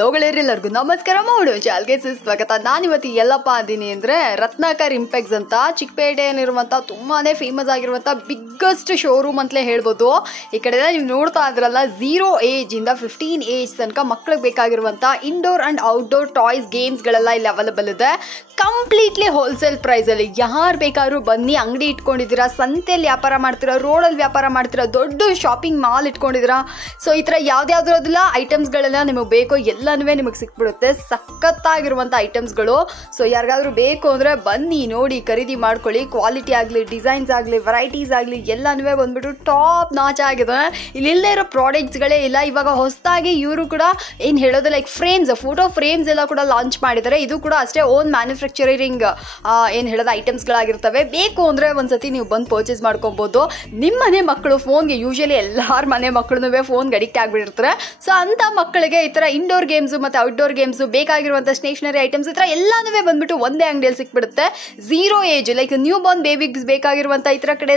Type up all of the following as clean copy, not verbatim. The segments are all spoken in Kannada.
ಲೋಗಳೆಲ್ಲರಿಗೂ ನಮಸ್ಕಾರ ಮಾಡು ಚಾಲ್ಗೆ ಸ್ವಾಗತ. ನಾನಿವತ್ತು ಎಲ್ಲಪ್ಪ ಅಂದಿನಿ ಅಂದರೆ ರತ್ನಾಕರ್ ಇಂಪೆಕ್ಸ್ ಅಂತ ಚಿಕ್ಕಪೇಟೆಯಲ್ಲಿರುವಂಥ ತುಂಬಾ ಫೇಮಸ್ ಆಗಿರುವಂಥ ಬಿಗ್ಗೆಸ್ಟ್ ಶೋರೂಮ್ ಅಂತಲೇ ಹೇಳ್ಬೋದು. ಈ ಕಡೆ ನೀವು ನೋಡ್ತಾ ಇದ್ರಲ್ಲ 0 ಏಜಿಂದ 15 ಏಜ್ ತನಕ ಮಕ್ಳಿಗೆ ಬೇಕಾಗಿರುವಂಥ ಇಂಡೋರ್ ಆ್ಯಂಡ್ ಔಟ್ಡೋರ್ ಟಾಯ್ಸ್ ಗೇಮ್ಸ್ಗಳೆಲ್ಲ ಇಲ್ಲಿ ಅವೈಲೇಬಲ್ ಇದೆ. ಕಂಪ್ಲೀಟ್ಲಿ ಹೋಲ್ಸೇಲ್ ಪ್ರೈಸಲ್ಲಿ ಯಾರು ಬೇಕಾದ್ರೂ ಬನ್ನಿ. ಅಂಗಡಿ ಇಟ್ಕೊಂಡಿದ್ದೀರಾ, ಸಂತೆಯಲ್ಲಿ ವ್ಯಾಪಾರ ಮಾಡ್ತೀರಾ, ರೋಡಲ್ಲಿ ವ್ಯಾಪಾರ ಮಾಡ್ತೀರಾ, ದೊಡ್ಡ ಶಾಪಿಂಗ್ ಮಾಲ್ ಇಟ್ಕೊಂಡಿದ್ದೀರಾ, ಸೊ ಈ ಥರ ಯಾವ್ದಾವ್ದ್ರದ್ದೆಲ್ಲ ಐಟಮ್ಸ್ಗಳೆಲ್ಲ ನಿಮಗೆ ಬೇಕೋ ಎಲ್ಲನೂ ನಿಮಗೆ ಸಿಕ್ಬಿಡುತ್ತೆ. ಸಖತ್ತಾಗಿರುವಂಥ ಐಟಮ್ಸ್ಗಳು. ಸೊ ಯಾರಿಗಾದ್ರೂ ಬೇಕು ಅಂದರೆ ಬನ್ನಿ, ನೋಡಿ, ಖರೀದಿ ಮಾಡ್ಕೊಳ್ಳಿ. ಕ್ವಾಲಿಟಿ ಆಗಲಿ, ಡಿಸೈನ್ಸ್ ಆಗಲಿ, ವೆರೈಟೀಸ್ ಆಗಲಿ ಎಲ್ಲನೂ ಬಂದ್ಬಿಟ್ಟು ಟಾಪ್ ನಾಚ್ ಆಗಿದೆ. ಇಲ್ಲಿಲ್ಲದೆ ಇರೋ ಪ್ರಾಡಕ್ಟ್ಸ್ಗಳೇ ಇಲ್ಲ. ಇವಾಗ ಹೊಸದಾಗಿ ಇವರು ಕೂಡ ಏನು ಹೇಳೋದು ಲೈಕ್ ಫ್ರೇಮ್ಸ್, ಫೋಟೋ ಫ್ರೇಮ್ಸ್ ಎಲ್ಲ ಕೂಡ ಲಾಂಚ್ ಮಾಡಿದ್ದಾರೆ. ಇದು ಕೂಡ ಅಷ್ಟೇ ಓನ್ ಮ್ಯಾನುಫ್ಯಾಕ್ಚರಿಂಗ್ ಏನು ಹೇಳೋದು ಐಟಮ್ಸ್ಗಳಾಗಿರ್ತವೆ. ಬೇಕು ಅಂದರೆ ಒಂದ್ಸತಿ ನೀವು ಬಂದು ಪರ್ಚೇಸ್ ಮಾಡ್ಕೊಬೋದು. ನಿಮ್ಮ ಮನೆ ಮಕ್ಕಳು ಫೋನ್ಗೆ, ಯೂಶಲಿ ಎಲ್ಲರ ಮನೆ ಮಕ್ಕಳು ಫೋನ್ಗೆ ಅಡಿಕ್ಟ್ ಆಗಿಬಿಟ್ಟಿರ್ತಾರೆ. ಸೊ ಅಂಥ ಮಕ್ಕಳಿಗೆ ಈ ಥರ ಇಂಡೋರ್ ಗೇಮ್ಸು ಮತ್ತು ಔಟ್ಡೋರ್ ಗೇಮ್ಸು, ಬೇಕಾಗಿರುವಂಥ ಸ್ಟೇಷನರಿ ಐಟಮ್ಸ್, ಈ ಥರ ಎಲ್ಲನೂ ಬಂದ್ಬಿಟ್ಟು ಒಂದೇ ಅಂಗಡಿಯಲ್ಲಿ ಸಿಕ್ಬಿಡುತ್ತೆ. 0 ಏಜ್ ಲೈಕ್ ನ್ಯೂ ಬಾರ್ನ್ ಬೇಬಿಗೆ ಬೇಕಾಗಿರುವಂಥ ಈ ಥರ ಕಡೆ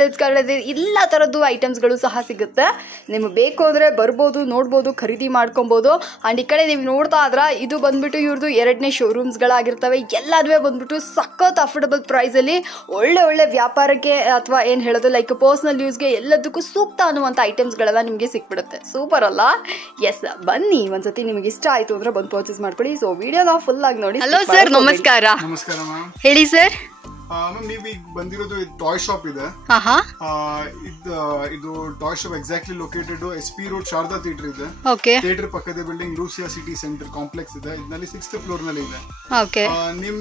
ಎಲ್ಲ ಥರದ್ದು ಐಟಮ್ಸ್ಗಳು ಸಹ ಸಿಗುತ್ತೆ. ನಿಮಗೆ ಬೇಕು ಅಂದರೆ ಬರ್ಬೋದು, ನೋಡ್ಬೋದು, ಖರೀದಿ ಮಾಡ್ಕೊಬೋದು. ಆ್ಯಂಡ್ ಈ ಕಡೆ ನೀವು ನೋಡ್ತಾ ಇದ್ರೆ ಇದು ಬಂದ್ಬಿಟ್ಟು ಇವ್ರದ್ದು 2ನೇ ಶೋರೂಮ್ಸ್ಗಳಾಗಿರ್ತವೆ. ಎಲ್ಲನೂ ಬಂದ್ಬಿಟ್ಟು ಸಖತ್ ಅಫೋರ್ಡಬಲ್ ಪ್ರೈಸಲ್ಲಿ ಒಳ್ಳೆ ವ್ಯಾಪಾರಕ್ಕೆ ಅಥವಾ ಏನು ಹೇಳೋದು ಲೈಕ್ ಪರ್ಸನಲ್ ಯೂಸ್ಗೆ ಎಲ್ಲದಕ್ಕೂ ಸೂಕ್ತ ಅನ್ನುವಂಥ ಐಟಮ್ಸ್ಗಳೆಲ್ಲ ನಿಮಗೆ ಸಿಕ್ಬಿಡುತ್ತೆ. ಸೂಪರ್ ಅಲ್ಲ? ಎಸ್, ಬನ್ನಿ, ಒಂದ್ಸತಿ ನಿಮಗೆ ಇಷ್ಟ ಆಯ್ತು ಅಂದ್ರೆ ಬಂದು ಪರ್ಚೇಸ್ ಮಾಡ್ಕೊಳ್ಳಿ. ಸೊ ವಿಡಿಯೋನ ಫುಲ್ ಆಗಿ ನೋಡಿ. ಹಲೋ ಸರ್, ನಮಸ್ಕಾರ. ನಮಸ್ಕಾರ ಮ್ಯಾಮ್, ಹೇಳಿ ಸರ್. ಮ್ಯಾಮ್, ನೀವು ಈಗ ಬಂದಿರೋದು ಟಾಯ್ ಶಾಪ್ ಇದೆ. ಇದು toy shop exactly located SP road Sharada theatre ಇದೆ. ಥಿಯೇಟರ್ ಪಕ್ಕದ building Lucia city centre complex ಇದೆ. ಇದರಲ್ಲಿ 6th ಫ್ಲೋರ್ ನಲ್ಲಿ ಇದೆ. ನಿಮ್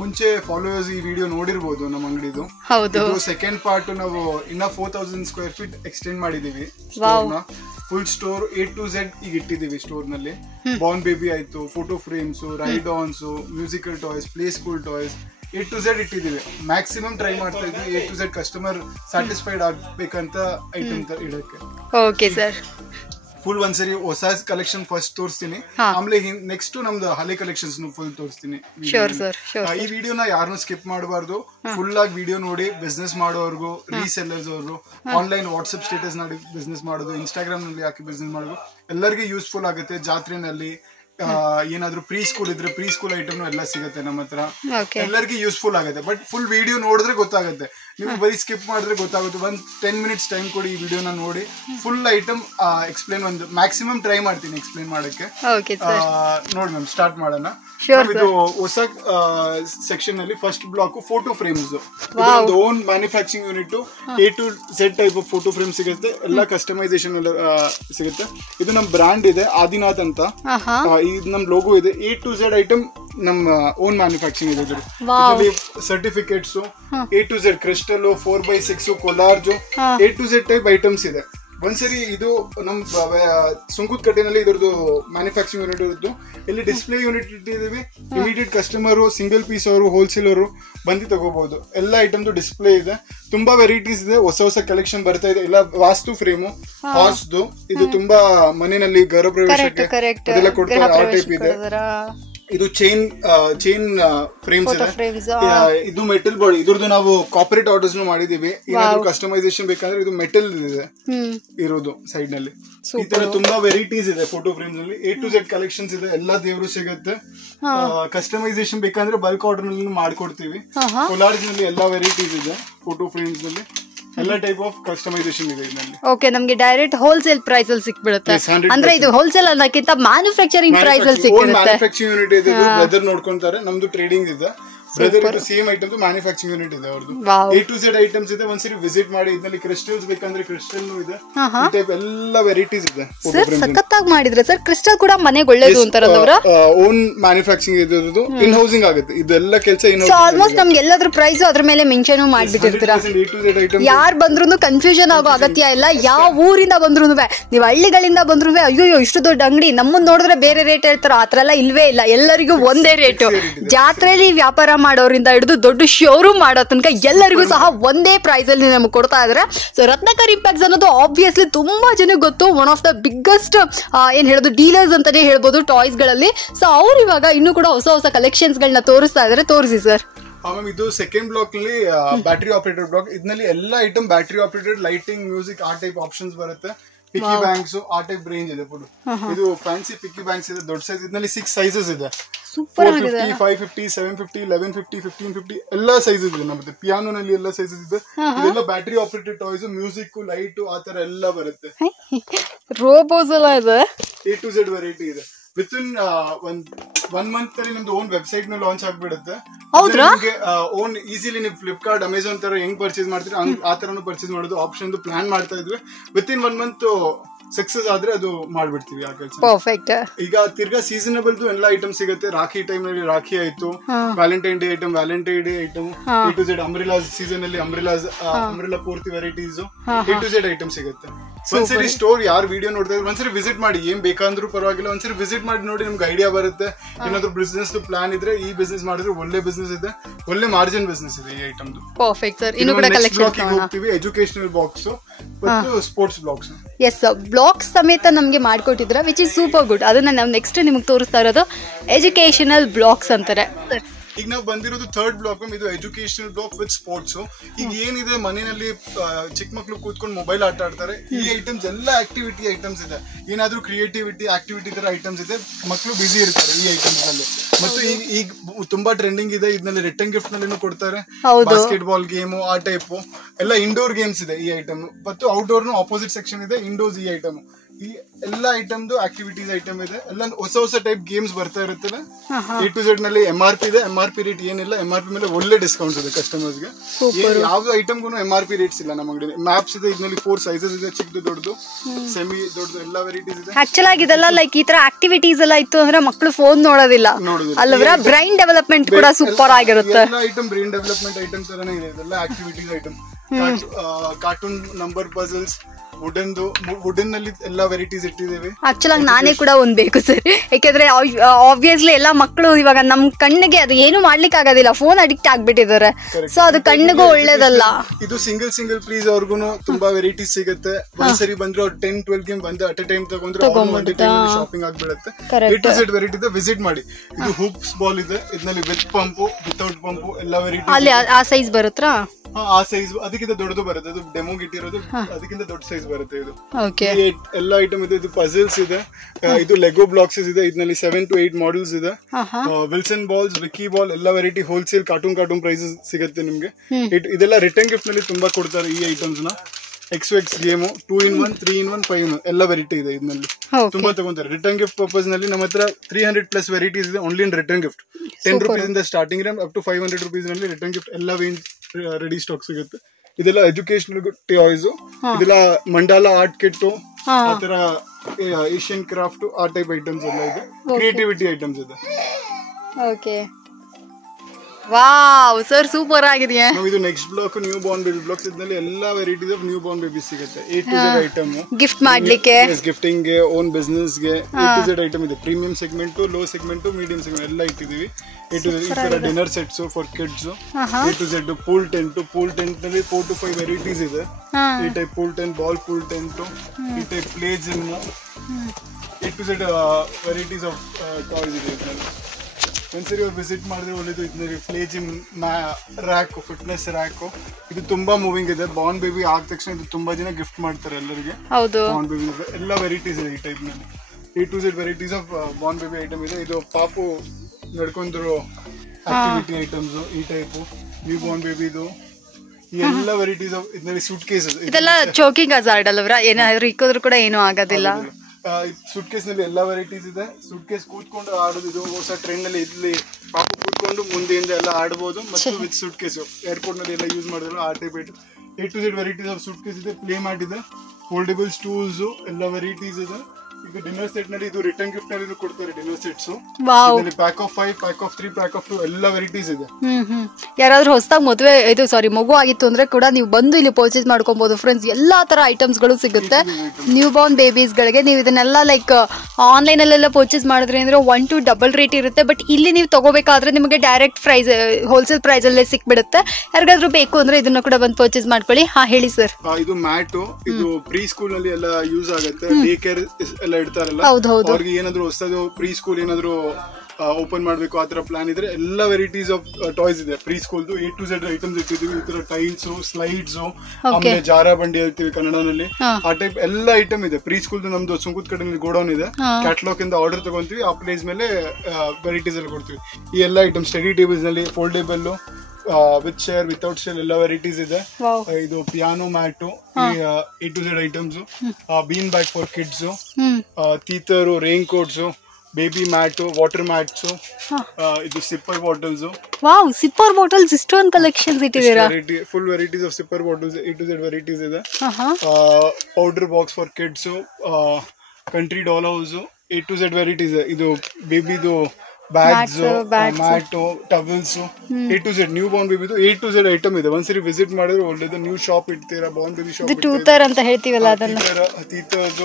ಮುಂಚೆ ಫಾಲೋವರ್ಸ್ ಈ ವಿಡಿಯೋ ನೋಡಿರ್ಬೋದು ನಮ್ಮ ಅಂಗಡಿದು. ಸೆಕೆಂಡ್ ಪಾರ್ಟ್ ನಾವು ಇನ್ನ 4000 ಸ್ಕ್ವೇರ್ ಫೀಟ್ ಎಕ್ಸ್ಟೆಂಡ್ ಮಾಡಿದೀವಿ. Full store A to Z ಈಗ ಇಟ್ಟಿದೀವಿ. ಸ್ಟೋರ್ ನಲ್ಲಿ ಬಾರ್ನ್ ಬೇಬಿ ಆಯ್ತು, photo frames, ride ons, musical toys, play school toys, A to Z ಇಟ್ಟಿದೀವಿ. ಮ್ಯಾಕ್ಸಿಮಮ್ ಟ್ರೈ ಮಾಡ್ತಾ ಇದ್ವಿ A to Z customer satisfied ಆಗ್ಬೇಕಂತ ಐಟಮ್ ಇಡಕ್ಕೆ. ಓಕೆ ಸರ್, ಫುಲ್ ಒಂದ್ಸರಿ ಹೊಸ ಕಲೆಕ್ಷನ್ ಫಸ್ಟ್ ತೋರಿಸ್ತೀನಿ, ಆಮೇಲೆ ನೆಕ್ಸ್ಟ್ ನಮ್ದು ಹಳೆ ಕಲೆಕ್ಷನ್ಸ್ ಫುಲ್ ತೋರಿಸ್ತೀನಿ. ಈ ವಿಡಿಯೋನ ಯಾರನ್ನೂ ಸ್ಕಿಪ್ ಮಾಡಬಾರ್ದು. ಫುಲ್ ಆಗಿ ವಿಡಿಯೋ ನೋಡಿ ಬಿಸ್ನೆಸ್ ಮಾಡೋರ್ಗು, ರೀಸೆಲ್ಲರ್ಸ್ ಅವ್ರು, ಆನ್ಲೈನ್ ವಾಟ್ಸ್ಆಪ್ ಸ್ಟೇಟಸ್ ನೋಡಿ ಬಿಸ್ನೆಸ್ ಮಾಡೋದು, ಇನ್ಸ್ಟಾಗ್ರಾಮ್ ನಲ್ಲಿ ಹಾಕಿ ಬಿಸ್ನೆಸ್ ಮಾಡೋದು ಎಲ್ಲರಿಗೂ ಯೂಸ್ಫುಲ್ ಆಗುತ್ತೆ. ಜಾತ್ರೆನಲ್ಲಿ ಏನಾದ್ರು ಪ್ರೀ ಸ್ಕೂಲ್ ಇದ್ರೆ ಪ್ರೀ ಸ್ಕೂಲ್ ಐಟಮ್ ಎಲ್ಲ ಸಿಗುತ್ತೆ ನಮ್ಮ ಹತ್ರ. ಎಲ್ಲರಿಗೂ ಯೂಸ್ಫುಲ್ ಆಗುತ್ತೆ. ಬಟ್ ಫುಲ್ ವಿಡಿಯೋ ನೋಡಿದ್ರೆ ಗೊತ್ತಾಗುತ್ತೆ. ನೀವು ಬರೀ ಸ್ಕಿಪ್ ಮಾಡಿದ್ರೆ ಗೊತ್ತಾಗುತ್ತೆ. 1-10 ಮಿನಿಟ್ಸ್ ಟೈಮ್ ಕೊಡಿ, ಈ ವಿಡಿಯೋನ ನೋಡಿ ಫುಲ್ ಐಟಮ್ ಎಕ್ಸ್ಪ್ಲೇನ್, ಒಂದು ಮ್ಯಾಕ್ಸಿಮಮ್ ಟ್ರೈ ಮಾಡ್ತೀನಿ ಎಕ್ಸ್ಪ್ಲೇನ್ ಮಾಡಕ್ಕೆ. ನೋಡಿ ಮ್ಯಾಮ್, ಸ್ಟಾರ್ಟ್ ಮಾಡೋಣ. ಇದು ಹೊಸ ಸೆಕ್ಷನ್ ನಲ್ಲಿ first block photo frames. Own manufacturing unit A to Z type of photo frame ಸಿಗುತ್ತೆ. ಎಲ್ಲ ಕಸ್ಟಮೈಸೇಷನ್ ಎಲ್ಲ ಸಿಗುತ್ತೆ. ಇದು ನಮ್ ಬ್ರಾಂಡ್ ಇದೆ ಆದಿನಾಥ್ ಅಂತ. ಇದು ನಮ್ ಲೋಗೋ ಇದೆ. A to Z ಐಟಮ್ ನಮ್ಮ ಓನ್ ಮ್ಯಾನುಫ್ಯಾಕ್ಚರಿಂಗ್ ಇದೆ. ಇದರಲ್ಲಿ certificates A to Z crystal, 4x6, ಕೊಲಾರ್ಜ್, A to Z type items ಇದೆ. ಒಂದ್ಸರಿ ಇದು ನಮ್ ಸುಂಕುತ್ ಕಟ್ಟೆನಲ್ಲಿ ಇದರದ್ದು ಮ್ಯಾನುಫ್ಯಾಕ್ಚರಿಂಗ್ ಯೂನಿಟ್ ಇರೋದು. ಇಲ್ಲಿ ಡಿಸ್ಪ್ಲೇ ಯೂನಿಟ್ ಇಟ್ಟಿದೀವಿ. ಇಮಿಡಿಯೇಟ್ ಕಸ್ಟಮರ್, ಸಿಂಗಲ್ ಪೀಸ್ ಅವರು, ಹೋಲ್ಸೇಲ್ ಅವರು ಬಂದು ತಗೋಬಹುದು. ಎಲ್ಲ ಐಟಮ್ದು ಡಿಸ್ಪ್ಲೇ ಇದೆ. ತುಂಬಾ ವೆರೈಟೀಸ್ ಇದೆ. ಹೊಸ ಕಲೆಕ್ಷನ್ ಬರ್ತಾ ಇದೆ. ಎಲ್ಲ ವಾಸ್ತು ಫ್ರೇಮು, ಹಾಸ್ದು, ಇದು ತುಂಬಾ ಮನೆಯಲ್ಲಿ ಗೃಹ ಪ್ರವೇಶಕ್ಕೆ ಅದೆಲ್ಲ ಕೊಡ್ತಾರೆ. ಆ ಟೈಪ್ ಇದೆ. ಇದು ಚೈನ್ ಫ್ರೇಮ್ಸ್ ಇದೆ. ಇದು ಮೆಟಲ್ ಬಾಡಿ. ಇದ್ರದ್ದು ನಾವು ಕಾರ್ಪೊರೇಟ್ ಆರ್ಡರ್ಸ್ ಮಾಡಿದೀವಿ. ಏನಾದ್ರು ಕಸ್ಟಮೈಸೇಷನ್ ಬೇಕಂದ್ರೆ ಇದು ಮೆಟಲ್ ಇದೆ ಇರೋದು ಸೈಡ್ ನಲ್ಲಿ. ಈ ತರ ತುಂಬಾ ವೆರೈಟೀಸ್ ಇದೆ ಫೋಟೋ ಫ್ರೇಮ್ಸ್ ನಲ್ಲಿ. A to Z ಕಲೆಕ್ಷನ್ಸ್ ಇದೆ. ಎಲ್ಲಾ ದೇವರು ಸಿಗುತ್ತೆ. ಕಸ್ಟಮೈಸೇಷನ್ ಬೇಕಂದ್ರೆ ಬಲ್ಕ್ ಆರ್ಡರ್ ನಲ್ಲಿ ಮಾಡ್ಕೊಡ್ತೀವಿ. ಕೊಲಾರ್ಜ್ ನಲ್ಲಿ ಎಲ್ಲಾ ವೆರೈಟೀಸ್ ಇದೆ. ಫೋಟೋ ಫ್ರೇಮ್ಸ್ ನಲ್ಲಿ ಎಲ್ಲ ಟೈಪ್ ಆಫ್ ಕಸ್ಟಮೈಸೇಷನ್ ಇದೆ ಇದರಲ್ಲಿ. ಓಕೆ, ನಮಗೆ ಡೈರೆಕ್ಟ್ ಹೋಲ್ಸೇಲ್ ಪ್ರೈಸ್ ಅಲ್ಲಿ ಸಿಕ್ಬಿಡುತ್ತೆ. ಅಂದ್ರೆ ಇದು ಹೋಲ್ಸೇಲ್ ಅನ್ನೋಕ್ಕಿಂತ ಮ್ಯಾನುಫ್ಯಾಕ್ಚರಿಂಗ್ ಪ್ರೈಸ್ ಅಲ್ಲಿ ಸಿಕ್ಕಿರುತ್ತೆ. ಮ್ಯಾನುಫ್ಯಾಕ್ಚರಿಂಗ್ ಯೂನಿಟ್ ಇದೆ. ಬ್ರದರ್ ನೋಡ್ಕೊಂತಾರೆ. ನಮ್ದು ಟ್ರೇಡಿಂಗ್ ಇದೆ. Brother same item manufacturing unit ಇದೆ ಅವ್ರದ್ದು. A to Z ಐಟಮ್ಸ್ ಇದೆ. ಒಂದ್ಸರಿ ವಿಸಿಟ್ ಮಾಡಿ. ಇದರಲ್ಲಿ ಕ್ರಿಸ್ಟಲ್ಸ್ ಬೇಕಂದ್ರೆ ಕ್ರಿಸ್ಟಲ್ ಇದೆ. ಈ ಟೈಪ್ ಎಲ್ಲ ವೆರೈಟೀಸ್ ಇದೆ. ಸಖತ್ತಾಗಿ ಮಾಡಿದ್ರೆ ಸರ್. ಕ್ರಿಸ್ಟಲ್ ಕೂಡ ಮನೆಗೆ ಒಳ್ಳೇದು ಅಂತಾರಲ್ಲ. ಓನ್ ಮ್ಯಾನುಫ್ಯಾಕ್ಚರಿಂಗ್ ಇರೋದು, ಇನ್ ಹೌಸಿಂಗ್ ಆಗುತ್ತೆ. ಇದೆಲ್ಲ ಕೆಲಸ ಆಲ್ಮೋಸ್ಟ್ ನಮ್ಗೆ ಎಲ್ಲದ್ರ ಪ್ರೈಸ್ ಅದ್ರ ಮೇಲೆ ಮೆನ್ಷನ್ ಮಾಡ್ಬಿಟ್ಟಿರ್ತೀರಾ. ಯಾರು ಬಂದ್ರು ಕನ್ಫ್ಯೂಷನ್ ಆಗೋ ಅಗತ್ಯ ಇಲ್ಲ. ಯಾವ ಊರಿಂದ ಬಂದ್ರು, ನೀವು ಹಳ್ಳಿಗಳಿಂದ ಬಂದ್ರು ಅಯ್ಯೋ ಇಷ್ಟು ದೊಡ್ಡ ಅಂಗಡಿ, ನಮ್ಮನ್ನ ನೋಡಿದ್ರೆ ಬೇರೆ ರೇಟ್ ಹೇಳ್ತಾರೋ ಆತರ ಎಲ್ಲ ಇಲ್ವೇ ಇಲ್ಲ. ಎಲ್ಲರಿಗೂ ಒಂದೇ ರೇಟು. ಜಾತ್ರೆಯಲ್ಲಿ ವ್ಯಾಪಾರ ಮಾಡೋರಿಂದ ಹಿಡಿದು ದೊಡ್ಡ ಶೋರೂಮ್ ಮಾಡೋ ತನಕ ಎಲ್ಲರಿಗೂ ಸಹ ಒಂದೇ ಪ್ರೈಸ್ ಅಲ್ಲಿ ನಮ್ಗೆ ಕೊಡ್ತಾ ಇದಾರೆ. ಸೊ ರತ್ನಾಕರ್ ಇಂಪ್ಯಾಕ್ಟ್ಸ್ ಅನ್ನೋದು ಆಬ್ವಿಯಸ್ಲಿ ತುಂಬಾ ಜನಕ್ಕೆ ಗೊತ್ತು. ಒನ್ ಆಫ್ ದ ಬಿಗ್ಗೆಸ್ಟ್ ಏನ್ ಹೇಳೋದು ಡೀಲರ್ಸ್ ಅಂತಾನೆ ಹೇಳ್ಬೋದು ಟಾಯ್ಸ್ ಗಳಲ್ಲಿ. ಸೊ ಅವ್ರು ಇವಾಗ ಇನ್ನೂ ಕೂಡ ಹೊಸ ಕಲೆಕ್ಷನ್ಸ್ ಗಳನ್ನ ತೋರಿಸ್ತಾ ಇದಾರೆ. ತೋರಿಸಿ ಸರ್. ಮ್ಯಾಮ್, ಇದು ಸೆಕೆಂಡ್ ಬ್ಲಾಕ್ ನಲ್ಲಿ ಬ್ಯಾಟರಿ ಆಪರೇಟೆಡ್ ಬ್ಲಾಕ್. ಇದರಲ್ಲಿ ಎಲ್ಲ item battery operated, lighting, music, ಆ ಟೈಪ್ ಆಪ್ಷನ್ಸ್ ಬರುತ್ತೆ. ಪಿಕ್ಕಿ ಬ್ಯಾಂಕ್ಸ್ ಆ ಟೈಪ್ ರೇಂಜ್ ಇದೆ ಫುಲ್. ಇದು ಫ್ಯಾನ್ಸಿ ಪಿಕ್ಕಿ ಬ್ಯಾಂಕ್ಸ್ ಇದೆ, ದೊಡ್ಡ ಸೈಜ್. ಇದರಲ್ಲಿ 6 ಸೈಜಸ್ ಇದೆ. 450, 550, 750, 1150, 1550 ಎಲ್ಲಾ ಸೈಜಸ್ ಇದೆ. ನಮ್ಮದು ಪಿಯಾನೋ ನಲ್ಲಿ ಎಲ್ಲ ಸೈಜಸ್ ಇದೆ. ಇದೆಲ್ಲ battery operated toys, music, light ಆ ತರ ಎಲ್ಲ ಬರುತ್ತೆ. ರೋಬೋಸ್ ಎಲ್ಲ ಇದೆ, A to Z ವೆರೈಟಿ ಇದೆ. ವಿತಿನ್ ಒನ್ ಮಂತ್ ಅಲ್ಲಿ ನಮ್ದು ಓನ್ ವೆಬ್ಸೈಟ್ ನ ಲಾಂಚ್ ಆಗ್ಬಿಡುತ್ತೆ. ನಿಮ್ಗೆ ಓನ್ ಈಸಿಲಿ ನೀವು ಫ್ಲಿಪ್ಕಾರ್ಟ್, ಅಮೆಝಾನ್ ತರ ಹೆಂಗ್ ಪರ್ಚೇಸ್ ಮಾಡ್ತೀರಿ ಆ ತರನು ಪರ್ಚೇಸ್ ಮಾಡೋದು ಆಪ್ಷನ್ ಪ್ಲಾನ್ ಮಾಡ್ತಾ ಇದ್ವಿ. ವಿತಿನ್ 1 ಮಂತ್ ಸಕ್ಸಸ್ ಆದ್ರೆ ಅದು ಮಾಡ್ಬಿಡ್ತೀವಿ ಆ ಕೆಲಸ. ಪರ್ಫೆಕ್ಟ್. ಈಗ ತಿರ್ಗಾ ಸೀಸನಬಲ್ ಎಲ್ಲ ಐಟಮ್ ಸಿಗುತ್ತೆ. ರಾಖಿ ಟೈಮ್ ನಲ್ಲಿ ರಾಖಿ ಆಯ್ತು, Valentine day item, Valentine day item, A to Z umbrella season ಅಲ್ಲಿ ಅಂಬ್ರೆಲಾ ಪೂರ್ತಿ varieties A to Z item ಸಿಗುತ್ತೆ. ಒಂದ್ಸರಿ ಸ್ಟೋರ್ ಯಾರು ವಿಡಿಯೋ ನೋಡ್ತಾ ಇದ್ರೆ ಒಂದ್ಸರಿ ವಿಸಿಟ್ ಮಾಡಿ, ಏನ್ ಬೇಕಂದ್ರೂ ಪರವಾಗಿಲ್ಲ ಒಂದ್ಸರಿ ವಿಸಿಟ್ ಮಾಡಿ ನೋಡಿ, ನಿಮ್ಗೆ ಐಡಿಯಾ ಬರುತ್ತೆ. ಏನಾದ್ರು ಬಿಸ್ನೆಸ್ ಪ್ಲಾನ್ ಇದ್ರೆ ಈ ಬಿಸ್ನೆಸ್ ಮಾಡಿದ್ರೆ ಒಳ್ಳೆ ಬಿಸ್ನೆಸ್ ಇದೆ, ಒಳ್ಳೆ ಮಾರ್ಜಿನ್ ಬಿಸ್ನೆಸ್ ಇದೆ ಈ ಐಟಮ್. Perfect sir. ಇನ್ನು ಕೂಡ ಕಲೆಕ್ಷನ್ ಹೋಗ್ತೀವಿ. ಎಜುಕೇಶನಲ್ ಬಾಕ್ಸ್ ಮತ್ತು ಸ್ಪೋರ್ಟ್ಸ್ ಬ್ಲಾಕ್ಸ್. ಎಸ್, ಬ್ಲಾಗ್ಸ್ ಸಮೇತ ನಮಗೆ ಮಾಡಿಕೊಟ್ಟಿದ್ರ, ವಿಚ್ ಇಸ್ ಸೂಪರ್ ಗುಡ್. ಅದನ್ನ ನಾವು ನೆಕ್ಸ್ಟ್ ನಿಮಗೆ ತೋರಿಸ್ತಾ ಇರೋದು ಎಜುಕೇಶನಲ್ ಬ್ಲಾಗ್ಸ್ ಅಂತಾರೆ. ಈಗ ನಾವು ಬಂದಿರೋದು 3rd ಬ್ಲಾಕ್. ಇದು ಎಜುಕೇಶನಲ್ ಬ್ಲಾಕ್ ವಿತ್ ಸ್ಪೋರ್ಟ್ಸ್. ಈಗ ಏನಿದೆ, ಮನೆಯಲ್ಲಿ ಚಿಕ್ಕ ಮಕ್ಳು ಕೂತ್ಕೊಂಡು ಮೊಬೈಲ್ ಆಟ ಆಡ್ತಾರೆ. ಈ ಐಟಮ್ಸ್ ಎಲ್ಲ ಆಕ್ಟಿವಿಟಿ ಐಟಮ್ಸ್ ಇದೆ. ಏನಾದ್ರೂ ಕ್ರಿಯೇಟಿವಿಟಿ ಆಕ್ಟಿವಿಟಿ ತರ ಐಟಮ್ಸ್ ಇದೆ. ಮಕ್ಕಳು ಬಿಸಿ ಇರ್ತಾರೆ ಈ ಐಟಮ್ಸ್ ನಲ್ಲಿ. ಮತ್ತು ಈಗ ತುಂಬಾ ಟ್ರೆಂಡಿಂಗ್ ಇದೆ. ಇದರಲ್ಲಿ ರಿಟರ್ನ್ ಗಿಫ್ಟ್ ನಲ್ಲಿ ಕೊಡ್ತಾರೆ. ಬಾಸ್ಕೆಟ್ ಬಾಲ್ ಗೇಮ್ ಆ ಟೈಪ್ ಎಲ್ಲ ಇಂಡೋರ್ ಗೇಮ್ಸ್ ಇದೆ ಈ ಐಟಮ್. ಮತ್ತು ಔಟ್ಡೋರ್ ಆಪೋಸಿಟ್ ಸೆಕ್ಷನ್ ಇದೆ, ಇಂಡೋರ್ಸ್ ಈ ಐಟಮ್. ಈ ಎಲ್ಲ ಐಟಮ್ದು ಆಕ್ಟಿವಿಟೀಸ್ ಐಟಮ್ ಇದೆ. ಎಲ್ಲ ಹೊಸ ಟೈಪ್ ಗೇಮ್ಸ್ ಬರ್ತಾ ಇರುತ್ತದೆ. A to Z ನಲ್ಲಿ MRP ಇದೆ. MRP ರೇಟ್ ಏನಿಲ್ಲ. MRP ಮೇಲೆ ಒಳ್ಳೆ ಡಿಸ್ಕೌಂಟ್ಸ್ ಇದೆ ಕಸ್ಟಮರ್ಸ್ ಗೆ. ಯಾವ ಐಟಮ್ಗೂ MRP ರೇಟ್ಸ್ ಇಲ್ಲ ನಮ್ಮ ಅಂಗಡಿ. ಮ್ಯಾಪ್ಸ್ ಇದೆ. ಇದರಲ್ಲಿ 4 ಸೈಜಸ್ ಇದೆ, ಚಿಕ್ಕದು, ದೊಡ್ಡದು, ಸೆಮಿ ದೊಡ್ಡದು ಎಲ್ಲ ವೆರೈಟೀಸ್ ಇದೆ. ಆಕ್ಚುಲ್ ಆಗಿ ಇದೆಲ್ಲ ಲೈಕ್ ಈ ತರ ಆಕ್ಟಿವಿಟೀಸ್ ಎಲ್ಲ ಇತ್ತು ಅಂದ್ರೆ ಮಕ್ಕಳು ಫೋನ್ ನೋಡೋದಿಲ್ಲ ಅಲ್ವರ. ಬ್ರೈನ್ ಡೆವಲಪ್ಮೆಂಟ್ ಕೂಡ ಸೂಪರ್ ಆಗಿರುತ್ತೆ. ಎಲ್ಲ ಐಟಮ್ ಬ್ರೈನ್ ಡೆವಲಪ್ಮೆಂಟ್ ಐಟಮ್ ತರನೇ ಇದೆ. ಇದೆಲ್ಲ activities item. Cartoon number puzzles, wooden ನಲ್ಲಿ ಎಲ್ಲಾ ವೆರೈಟೀಸ್ ಇಟ್ಟಿದ್ದೇವೆ. ಆಕ್ಚುಲ್ ಆಗಿ ನಾನೇ ಕೂಡ ಒಂದ್ ಬೇಕು ಸರ್. ಯಾಕಂದ್ರೆ ಆಬ್ವಿಯಸ್ಲಿ ಎಲ್ಲಾ ಮಕ್ಕಳು ಇವಾಗ ನಮ್ ಕಣ್ಣಿಗೆ ಅದು ಏನು ಮಾಡ್ಲಿಕ್ಕೆ ಆಗೋದಿಲ್ಲ, ಫೋನ್ ಅಡಿಕ್ಟ್ ಆಗ್ಬಿಟ್ಟಿದ್ದಾರೆ. ಸೊ ಅದು ಕಣ್ಣಿಗೂ ಒಳ್ಳೇದಲ್ಲ. ಇದು ಸಿಂಗಲ್ ಪ್ಲೀಸ್ ಅವ್ರಿಗೂ ತುಂಬಾ ವೆರೈಟೀಸ್ ಸಿಗುತ್ತೆ. ಒಂದ್ಸರಿ ಬಂದ್ರೆ ಅವ್ರು 10-12 ಗೇಮ್ ಬಂದು ಅಟ್ ಎ ಟೈಮ್ ತಗೊಂಡ್ರೆ ಶಾಪಿಂಗ್ ಆಗ್ಬಿಡುತ್ತೆ. A to Z ವೆರೈಟಿ ಇದೆ, ವಿಸಿಟ್ ಮಾಡಿ. ಇದು ಹೂಪ್ಸ್ ಬಾಲ್ ಇದೆ. ಇದರಲ್ಲಿ ವಿತ್ ಪಂಪು, ವಿತೌಟ್ ಪಂಪು ಎಲ್ಲ ವೆರೈಟಿ. ಅಲ್ಲಿ ಆ ಸೈಜ್ ಬರುತ್ತಾ? ಆ ಸೈಜ್ ಅದಕ್ಕಿಂತ ದೊಡ್ಡದು ಬರುತ್ತೆ. ಅದು ಡೆಮೋಗೆ ಇಟ್ಟಿರೋದು ಅದಕ್ಕಿಂತ ದೊಡ್ಡ ಸೈಜ್ ಬರುತ್ತೆ. ಇದು ಎಲ್ಲ ಐಟಮ್ ಇದೆ. ಇದು ಪಜಲ್ಸ್ ಇದೆ. ಇದು ಲೆಗೋ ಬ್ಲಾಕ್ಸ್ ಇದೆ. ಇದರಲ್ಲಿ 7 to 8 ಮಾಡೆಲ್ಸ್ ಇದೆ. ವಿಲ್ಸನ್ ಬಾಲ್ಸ್, ವಿಕ್ಕಿ ಬಾಲ್ ಎಲ್ಲ ವೆರೈಟಿ ಹೋಲ್ಸೇಲ್ ಕಾರ್ಟೂನ್ ಪ್ರೈಸಸ್ ಸಿಗುತ್ತೆ ನಿಮ್ಗೆ. ಇದೆಲ್ಲ ರಿಟರ್ನ್ ಗಿಫ್ಟ್ ನಲ್ಲಿ ತುಂಬಾ ಕೊಡ್ತಾರೆ ಈ ಐಟಮ್ಸ್ ನ. XOX game 2-in-1, 3-in-1, 5-in-1 ಎಲ್ಲ ವೆರೈಟಿ ಇದೆ. ಇದರಲ್ಲಿ ತುಂಬಾ ತಗೊಂತಾರೆ. ರಿಟರ್ನ್ ಗಿಫ್ಟ್ ಪರ್ಪಸ್ ನಲ್ಲಿ ನಮ್ಮ ಹತ್ರ 300+ ವೆರೈಟೀಸ್ ಇದೆ. Only in return gift. 10 rupees ಇಂದ ಸ್ಟಾರ್ಟಿಂಗ್ ಇದೆ ಅಪ್ ಟು 500 rupees ನಲ್ಲಿ ರಿಟರ್ನ್ ಗಿಫ್ಟ್ ಎಲ್ಲ ರೆಡಿ ಸ್ಟಾಕ್ ಸಿಗುತ್ತೆ. ಇದೆಲ್ಲ ಎಜುಕೇಶನಲ್ ಟಾಯ್ಸ್. ಇದೆಲ್ಲ ಮಂಡಾಲ ಆರ್ಟ್ ಕಿಟ್, ಆತರ ಏಷ್ಯನ್ ಕ್ರಾಫ್ಟ್ ಆ ಟೈಪ್ ಐಟಮ್ಸ್ ಎಲ್ಲ ಇದೆ. ಕ್ರಿಯೇಟಿವಿಟಿ ಐಟಮ್ಸ್ ಇದೆ. ಓಕೆ, ವಾವ್ ಸರ್, ಸೂಪರ್ ಆಗಿದೆಯಾ. ಇದು next block newborn baby blocks. ಇದರಲ್ಲಿ ಎಲ್ಲಾ varieties of newborn baby ಸಿಗುತ್ತೆ. A to Z item gift ಮಾಡ್ಲಿಕ್ಕೆ, ಗಿಫ್ಟಿಂಗ್ ಗೆ, ಓನ್ ಬಿಸ್ನೆಸ್ ಗೆ A to Z ಐಟಮ್ ಇದೆ. Premium segment, low segment, medium segment ಎಲ್ಲ ಇಟ್ಟಿದೀವಿ. A to Z ಈ ತರ dinner sets for kids. A to Z pool tent ನಲ್ಲಿ 4 to 5 ವೆರೈಟೀಸ್ ಇದೆ. ಈ type pool tent, ball pool tent, ಈ type play gym. A to Z varieties of toys ಇದೆ ಇದರಲ್ಲಿ. ಒಂದ್ಸರಿ ಅವ್ರು ವಿಸಿಟ್ ಮಾಡಿದ್ರೆ ಒಳ್ಳೇದು. ಇದನ್ನ play gym rack, fitness rack ಇದು ತುಂಬಾ ಮೂವಿಂಗ್ ಇದೆ. ಬಾರ್ನ್ ಬೇಬಿ ಆದ ತಕ್ಷಣ ಇದು ತುಂಬಾ ಜನ ಗಿಫ್ಟ್ ಮಾಡ್ತಾರೆ ಎಲ್ಲರಿಗೆ. ಬಾರ್ನ್ ಬೇಬಿ ಎಲ್ಲ ವೆರೈಟೀಸ್ ಇದೆ ಈ ಟೈಪ್ ನಲ್ಲಿ. A to Z varieties of Born baby item ಇದೆ. ಇದು ಪಾಪು ನಡ್ಕೊಂಡ್ರು ಆಕ್ಟಿವಿಟಿ ಐಟಮ್ಸ್ ಈ ಟೈಪ್. ನ್ಯೂ ಬಾರ್ನ್ ಬೇಬಿ ಇದು ಎಲ್ಲ ವೆರೈಟೀಸ್ ಆಫ್ ಇದರಲ್ಲಿ ಸೂಟ್ ಕೇಸಸ್. ಇದೆಲ್ಲ ಚೋಕಿಂಗ್ ಹಜಾರ್ಡ್ ಅಲ್ವರ, ಏನಾದ್ರು ಇಕ್ಕಿದ್ರು ಕೂಡ ಏನೂ ಆಗೋದಿಲ್ಲ. ಸೂಟ್ ಕೇಸ್ ನಲ್ಲಿ ಎಲ್ಲಾ ವೆರೈಟೀಸ್ ಇದೆ. ಸೂಟ್ ಕೇಸ್ ಕೂತ್ಕೊಂಡು ಆಡೋದು ಇದು ಹೊಸ ಟ್ರೆಂಡ್ ನಲ್ಲಿ. ಇಲ್ಲಿ ಪಾಪು ಕೂತ್ಕೊಂಡು ಮುಂದೆಯಿಂದ ಎಲ್ಲ ಆಡಬಹುದು. ಮತ್ತು ವಿತ್ ಸೂಟ್ ಕೇಸ್ ಏರ್ಪೋರ್ಟ್ ನಲ್ಲಿ ಎಲ್ಲ ಯೂಸ್ ಮಾಡಿದ್ರು ಆ type item. A to Z varieties of suitcase ಇದೆ. ಪ್ಲೇ ಮ್ಯಾಟ್ ಇದೆ. ಫೋಲ್ಡಬಲ್ ಸ್ಟೂಲ್ಸ್ ಎಲ್ಲ ವೆರೈಟೀಸ್ ಇದೆ. ಈಗ ಡಿನ್ನರ್ ಸೆಟ್ ನಲ್ಲಿ ಇದು ರಿಟರ್ನ್ ಗಿಫ್ಟ್ ನಲ್ಲಿ ಕೊಡ್ತಾರೆ. Dinner sets pack of 5, pack of 3, pack of 2 ಎಲ್ಲ ವೆರೈಟೀಸ್ ಇದೆ. ಯಾರಾದ್ರೂ ಹೊಸದಾಗಿ ಮಗು ಆಗಿತ್ತು ಅಂದ್ರೆ ಕೂಡ ನೀವು ಬಂದು ಇಲ್ಲಿ ಪರ್ಚೇಸ್ ಮಾಡ್ಕೊಬಹುದು ಫ್ರೆಂಡ್ಸ್. ಎಲ್ಲಾ ತರ ಐಟಮ್ಸ್ ಗಳು ಸಿಗುತ್ತೆ ನ್ಯೂ ಬಾರ್ನ್ ಬೇಬೀಸ್ ಗಳಿಗೆ. ನೀವು ಇದನ್ನೆಲ್ಲ ಲೈಕ್ ಆನ್ಲೈನ್ ಅಲ್ಲೆಲ್ಲ ಪರ್ಚೇಸ್ ಮಾಡಿದ್ರೆ ಅಂದ್ರೆ 1 to ಡಬಲ್ ರೇಟ್ ಇರುತ್ತೆ. ಬಟ್ ಇಲ್ಲಿ ನೀವು ತಗೋಬೇಕಾದ್ರೆ ನಿಮಗೆ ಡೈರೆಕ್ಟ್ ಪ್ರೈಸ್, ಹೋಲ್ಸೇಲ್ ಪ್ರೈಸ್ ಅಲ್ಲೇ ಸಿಕ್ಬಿಡುತ್ತೆ. ಯಾರಿಗಾದ್ರೂ ಬೇಕು ಅಂದ್ರೆ ಇದನ್ನ ಕೂಡ ಬಂದು ಪರ್ಚೇಸ್ ಮಾಡ್ಕೊಳ್ಳಿ. ಹೇಳಿ ಸರ್. ಇದು ಮ್ಯಾಟ್, ಇದು ಪ್ರೀ ಸ್ಕೂಲ್ ನಲ್ಲಿ ಎಲ್ಲ ಯೂಸ್ ಆಗುತ್ತೆ. ಡೇ ಕೇರ್ ಎಲ್ಲ ಇಡ್ತಾರಲ್ಲ, ಅವ್ರಿಗೆ ಏನಾದ್ರು ಹೊಸದು ಪ್ರೀ ಸ್ಕೂಲ್ ಏನಾದ್ರು ಓಪನ್ ಮಾಡಬೇಕು ಆ ತರ ಪ್ಲಾನ್ ಇದ್ರೆ ಎಲ್ಲ ವೆರೈಟೀಸ್ ಆಫ್ ಟಾಯ್ಸ್ ಇದೆ. ಪ್ರೀ ಸ್ಕೂಲ್ದು A to Z ಐಟಮ್ಸ್ ಇಟ್ಟಿದ್ದೀವಿ. ಈ ತರ ಟೈಲ್ಸ್, ಸ್ಲೈಡ್ಸ್, ಆಮೇಲೆ ಜಾರಾ ಬಂಡಿ ಹೇಳ್ತೀವಿ ಕನ್ನಡನಲ್ಲಿ, ಆ ಟೈಪ್ ಎಲ್ಲ ಐಟಮ್ ಇದೆ. ಪ್ರೀ ಸ್ಕೂಲ್ದು ನಮ್ದು ಸುಂಕುತ್ ಕಡೆ ಗೋಡೌನ್ ಇದೆ. ಕ್ಯಾಟ್ಲಾಗ್ ಇಂದ ಆರ್ಡರ್ ತಗೊಂತೀವಿ, ಆ ಪ್ಲೇಸ್ ಮೇಲೆ ವೆರೈಟೀಸ್ ಎಲ್ಲ ಕೊಡ್ತೀವಿ. ಈ ಎಲ್ಲ ಐಟಮ್ ಸ್ಟಡಿ ಟೇಬಲ್ಸ್ ನಲ್ಲಿ foldable, with chair, without chair ಎಲ್ಲ ವೆರೈಟೀಸ್ ಇದೆ. ಇದು piano mat, A to Z items, bean bag for kids, teether, raincoats, baby mat, water mats, ಇದು sipper bottles. Wow, sipper bottles ಇಷ್ಟೊಂದು ಕಲೆಕ್ಷನ್ಸ್ ಇಟ್ಟಿದ್ದೀರಾ. Full varieties of sipper bottles, A to Z varieties ಇದೆ. Powder box for kids, country doll house, A to Z varieties ಇದೆ. ಇದು ಬೇಬಿದು bags, mat, towels, A to Z newborn ಬೇಬಿದು A to Z ಐಟಮ್ ಇದೆ. ಒಂದ್ಸರಿ ವಿಸಿಟ್ ಮಾಡಿದ್ರೆ ಒಳ್ಳೇದು. ನ್ಯೂ ಶಾಪ್ ಇಡ್ತೀರಾ, ಬಾರ್ನ್ ಬೇಬಿ ಶಾಪ್, ಟೂತರ್ ಅಂತ ಹೇಳ್ತೀವಲ್ಲ ಅದನ್ನ, teethers,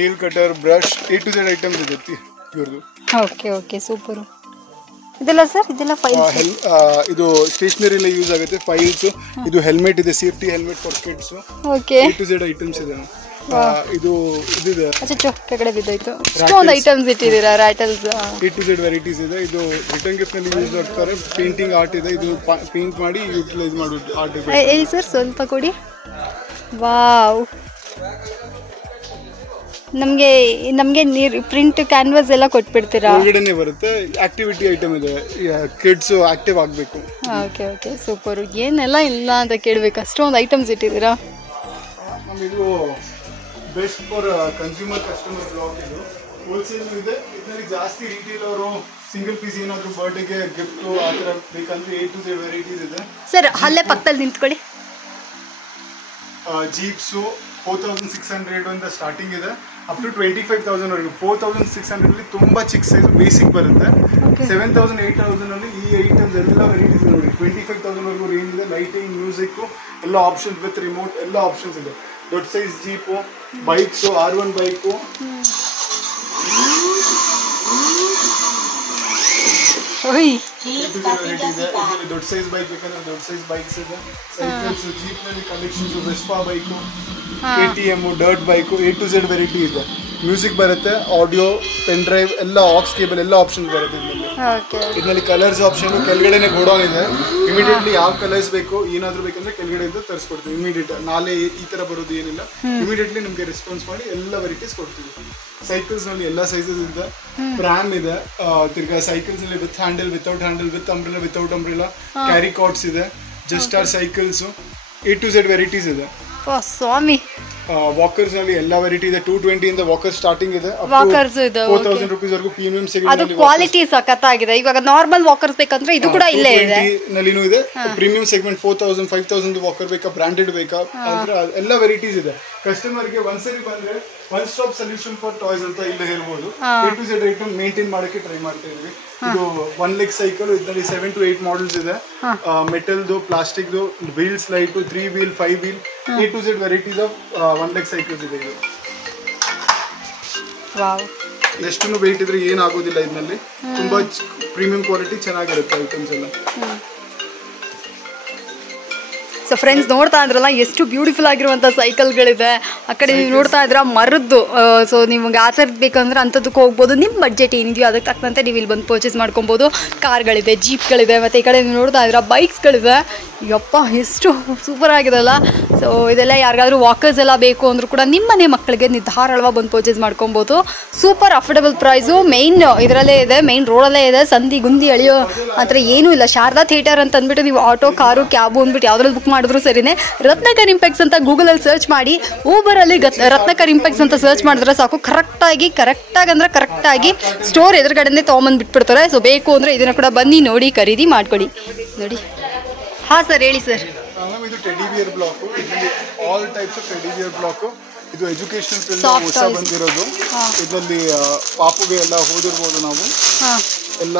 nail cutter, brush, A to Z items ಇದೆ ಇವ್ರದ್ದು. Okay okay, super. ಇದೆಲ್ಲ ಸರ್, ಇದೆಲ್ಲ ಫೈಲ್ಸ್, ಇದು ಸ್ಟೇಷನರಿ ಎಲ್ಲ ಯೂಸ್ ಆಗುತ್ತೆ. ಫೈಲ್ಸ್, ಇದು ಹೆಲ್ಮೆಟ್ ಇದೆ, safety helmet for kids. Okay, A to Z items ಇದೆ. ಇದು ಇದಿದೆ, ಅಚ್ಚೋ ಕೆಳಗಡೆ ಬಿದ್ದೋಯ್ತು. ಇಷ್ಟೊಂದು ಐಟಮ್ಸ್ ಇಟ್ಟಿದ್ದೀರಾ. ರಾಟಲ್ಸ್, A to Z ವೆರೈಟೀಸ್ ಇದೆ. ಇದು ರಿಟರ್ನ್ ಗಿಫ್ಟ್ ನಲ್ಲಿ ಯೂಸ್ ಮಾಡ್ತಾರೆ. ಪೇಂಟಿಂಗ್ ಆರ್ಟ್ ಇದೆ, ಇದು ಪೇಂಟ್ ಮಾಡಿ ಯೂಟಿಲೈಸ್ ಮಾಡೋದು ಆರ್ಟ್. ಹೇಳಿ ಸರ್, ಸ್ವಲ್ಪ ಕೊಡಿ. ವಾವ್, ನಮಗೆ ನೀರು ಪ್ರಿಂಟ್ ಕ್ಯಾನ್ವಾಸ್ ಎಲ್ಲ ಕೊಟ್ಬಿಡ್ತೀರಾ? ಹೊರಗಡೆನೆ ಬರುತ್ತೆ. ಆಕ್ಟಿವಿಟಿ ಐಟಮ್ ಇದೆ, ಕಿಡ್ಸ್ ಆಕ್ಟಿವ್ ಆಗಬೇಕು. Okay okay, super. ಏನೆಲ್ಲ ಇಲ್ಲ ಅಂತ ಕೇಳಬೇಕು, ಅಷ್ಟೊಂದು ಐಟಮ್ಸ್ ಇಟ್ಟಿದ್ದೀರಾ. ಇದು best for consumer customer block. ಇದು ಹೋಲ್ಸೇಲ್ ಇದೆ. ಇದರಲ್ಲಿ ಜಾಸ್ತಿ ರಿಟೇಲ್ ಅವರು ಸಿಂಗಲ್ ಪೀಸ್ ಏನಾದರೂ ಬರ್ಡೇಗೆ ಗಿಫ್ಟ್ ಆ ಥರ ಬೇಕಂದ್ರೆ A to Z ವೆರೈಟೀಸ್ ಇದೆ. ಸರ್, ಅಲ್ಲೇ ಪಕ್ಕದಲ್ಲಿ ನಿಂತ್ಕೊಳ್ಳಿ. ಜೀಪ್ಸು 4600 ಇಂದ ಸ್ಟಾರ್ಟಿಂಗ್ ಇದೆ, ಅಪ್ ಟು 25,000 ವರೆಗೂ. 4600 ಅಲ್ಲಿ ತುಂಬಾ ಚಿಕ್ಕ ಸೈಜ್ ಬೇಸಿಕ್ ಬರುತ್ತೆ. 7,000 8,000 ಅಲ್ಲಿ ಈ ಐಟಮ್ಸ್ ಎಲ್ಲ ವೆರೈಟೀಸ್ ನೋಡಿ. 25,000 ವರೆಗೂ ರೇಂಜ್ ಇದೆ. ಲೈಟಿಂಗ್, ಮ್ಯೂಸಿಕ್ ಎಲ್ಲ ಆಪ್ಷನ್ಸ್ ವಿತ್ ರಿಮೋಟ್ ಎಲ್ಲ ಆಪ್ಷನ್ಸ್ ಇದೆ. ದೊಡ್ಡ size jeep, bikes, R1 bike, ದೊಡ್ಡ ಸೈಜ್ ಬೈಕ್ ಬೇಕಂದ್ರೆ ದೊಡ್ಡ ಸೈಜ್ ಬೈಕ್ಸ್ ಇದೆ. ಸೈಕಲ್ಸ್, ಜೀಪ್ ನಲ್ಲಿ collections, Vespa bike, KTM, dirt bike, A to Z variety ಇದೆ. ಮ್ಯೂಸಿಕ್ ಬರುತ್ತೆ, ಆಡಿಯೋ, ಪೆನ್ ಡ್ರೈವ್ ಎಲ್ಲ, ಆಕ್ಸ್ ಕೇಬಲ್ ಎಲ್ಲ ಆಪ್ಷನ್ಸ್ ಬರುತ್ತೆ ಇದರಲ್ಲಿ. ಕಲರ್ಸ್ ಆಪ್ಷನ್ ಕೆಳಗಡೆನೆ ಗೋಡೌನ್ ಇದೆ. ಇಮಿಡಿಯೇಟ್ಲಿ ಯಾವ ಕಲರ್ಸ್ ಬೇಕು, ಏನಾದ್ರು ಬೇಕಂದ್ರೆ ಕೆಳಗಡೆಯಿಂದ ತರಿಸ್ಕೊಡ್ತೀವಿ. ಇಮಿಡಿಯೇಟ್ ನಾಳೆ ಈ ತರ ಬರೋದು ಏನಿಲ್ಲ, ಇಮಿಡಿಯೇಟ್ಲಿ ನಿಮ್ಗೆ ರೆಸ್ಪಾನ್ಸ್ ಮಾಡಿ ಎಲ್ಲ ವೆರೈಟೀಸ್ ಕೊಡ್ತೀವಿ. ಸೈಕಲ್ಸ್ ನಲ್ಲಿ ಎಲ್ಲ ಸೈಜಸ್ ಇದೆ. ಪ್ರ್ಯಾಮ್ ಇದೆ, ತಿರ್ಗಾ ಸೈಕಲ್ಸ್ ನಲ್ಲಿ with handle, without handle, with umbrella, without umbrella, carry cards ಇದೆ. Just our cycles, A to Z varieties ಇದೆ. ಸ್ವಾಮಿ, ವಾಕರ್ಸ್ ನಲ್ಲಿ ಎಲ್ಲ ವೆರೈಟಿ ಇದೆ. 220 ಇಂದ ವಾಕರ್ ಸ್ಟಾರ್ಟಿಂಗ್ ಇದೆ, 4,000 ರೂಪೀಸ್ ವರೆಗೂ ಪ್ರೀಮಿಯಂ ಸಿಗುತ್ತೆ. ಅದು ಕ್ವಾಲಿಟಿ ಸಖತ್ತಾಗಿದೆ. ಇವಾಗ ನಾರ್ಮಲ್ ವಾಕರ್ಸ್ ಬೇಕಂದ್ರೆ ಇದು ಕೂಡ ಇಲ್ಲೇ ಇದೆ. ನಲ್ಲಿನೂ ಇದೆ ಪ್ರೀಮಿಯಂ ಸೆಗ್ಮೆಂಟ್. 4,000 5,000 ವಾಕರ್ ಬೇಕಾ, ಬ್ರಾಂಡೆಡ್ ಬೇಕಾ, ಅಂದ್ರೆ ಎಲ್ಲ ವೆರೈಟೀಸ್ ಇದೆ. ಕಸ್ಟಮರ್ಗೆ ಒಂದ್ಸರಿ ಬಂದ್ರೆ one stop solution for toys ಅಂತ ಇಲ್ಲ ಹೇಳ್ಬೋದು. A to Z item maintain ಮಾಡಕ್ಕೆ ಟ್ರೈ ಮಾಡ್ತಾ ಇದ್ವಿ. ಇದು 1 ಲೆಗ್ ಸೈಕಲ್, ಇದರಲ್ಲಿ 7 to 8 ಮಾಡಲ್ಸ್ ಇದೆ. ಮೆಟಲ್ದು, ಪ್ಲಾಸ್ಟಿಕ್ದು, wheels, light, 3 wheel 5 wheel, A to Z varieties of 1 leg cycles ಇದೆ. ಇದು ಎಷ್ಟನ್ನು ವೆಯ್ಟ್ ಇದ್ರೆ ಏನಾಗೋದಿಲ್ಲ. ಇದರಲ್ಲಿ ತುಂಬಾ ಪ್ರೀಮಿಯಂ ಕ್ವಾಲಿಟಿ ಚೆನ್ನಾಗಿರುತ್ತೆ ಐಟಮ್ಸ್ ಎಲ್ಲ. ಸೊ ಫ್ರೆಂಡ್ಸ್, ನೋಡ್ತಾ ಇದ್ರಲ್ಲ ಎಷ್ಟು ಬ್ಯೂಟಿಫುಲ್ ಆಗಿರುವಂಥ ಸೈಕಲ್ಗಳಿದೆ. ಆ ಕಡೆ ನೀವು ನೋಡ್ತಾ ಇದ್ರ ಮರದ್ದು. ಸೊ ನಿಮ್ಗೆ ಆ ಥರದ್ದು ಬೇಕಂದ್ರೆ ಅಂಥದ್ದಕ್ಕೆ ಹೋಗ್ಬೋದು. ನಿಮ್ಮ ಬಡ್ಜೆಟ್ ಏನಿದೆಯೋ ಅದಕ್ಕೆ ತಕ್ಕಂತೆ ನೀವು ಇಲ್ಲಿ ಬಂದು ಪರ್ಚೇಸ್ ಮಾಡ್ಕೊಬೋದು. ಕಾರ್ಗಳಿದೆ, ಜೀಪ್ಗಳಿದೆ, ಮತ್ತು ಈ ಕಡೆ ನೀವು ನೋಡ್ತಾ ಇದ್ರ ಬೈಕ್ಸ್ಗಳಿದೆ. ಯಪ್ಪ, ಎಷ್ಟು ಸೂಪರ್ ಆಗಿದೆಲ್ಲ. ಸೊ ಇದೆಲ್ಲ ಯಾರಿಗಾದ್ರೂ ವಾಕರ್ಸ್ ಎಲ್ಲ ಬೇಕು ಅಂದರೂ ಕೂಡ ನಿಮ್ಮ ಮನೆ ಮಕ್ಕಳಿಗೆ ಧಾರಾಳವಾಗಿ ಬಂದು ಪರ್ಚೇಸ್ ಮಾಡ್ಕೊಬೋದು. Super affordable price. ಮೇಯ್ನ್ ಇದರಲ್ಲೇ ಇದೆ, ಮೇಯ್ನ್ ರೋಡಲ್ಲೇ ಇದೆ. ಸಂಧಿ ಗುಂದಿ ಅಳಿಯೋ ಆ ಥರ ಏನೂ ಇಲ್ಲ. ಶಾರದಾ ಥಿಯೇಟರ್ ಅಂತ ಅಂದ್ಬಿಟ್ಟು ನೀವು ಆಟೋ, ಕಾರು, ಕ್ಯಾಬು ಅಂದ್ಬಿಟ್ಟು ಯಾವ್ದ್ರಲ್ಲಿ ಬುಕ್ ಮಾಡಿದ್ರು ಸರಿನೇ. ರತ್ನಾಕರ್ ಇಂಪೆಕ್ಸ್ ಅಂತ ಗೂಗಲಲ್ಲಿ ಸರ್ಚ್ ಮಾಡಿ, ಊಬರಲ್ಲಿ ರತ್ನಾಕರ್ ಇಂಪೆಕ್ಸ್ ಅಂತ ಸರ್ಚ್ ಮಾಡಿದ್ರೆ ಸಾಕು, ಕರೆಕ್ಟಾಗಿ ಅಂದ್ರೆ ಕರೆಕ್ಟಾಗಿ ಸ್ಟೋರ್ ಎದುರುಗಡೆನೇ ತೊಗೊಂಬಂದು ಬಿಟ್ಬಿಡ್ತಾರೆ. ಸೊ ಬೇಕು ಅಂದರೆ ಇದನ್ನು ಕೂಡ ಬನ್ನಿ, ನೋಡಿ, ಖರೀದಿ ಮಾಡ್ಕೊಡಿ. ನೋಡಿ. ಹಾಂ ಸರ್, ಹೇಳಿ ಸರ್. ಇದು ಟೆಡಿ ಬಿಯರ್ ಬ್ಲಾಕ್. ಇದರಲ್ಲಿ all types of teddy bear block. ಇದು ಎಜುಕೇಶನಲ್ ಫೀಲ್ಡ್ ಹೊಸ ಬಂದಿರೋದು. ಇದರಲ್ಲಿ ಪಾಪುಗೆ ಎಲ್ಲ ಓದಿರ್ಬೋದು ನಾವು. ಎಲ್ಲ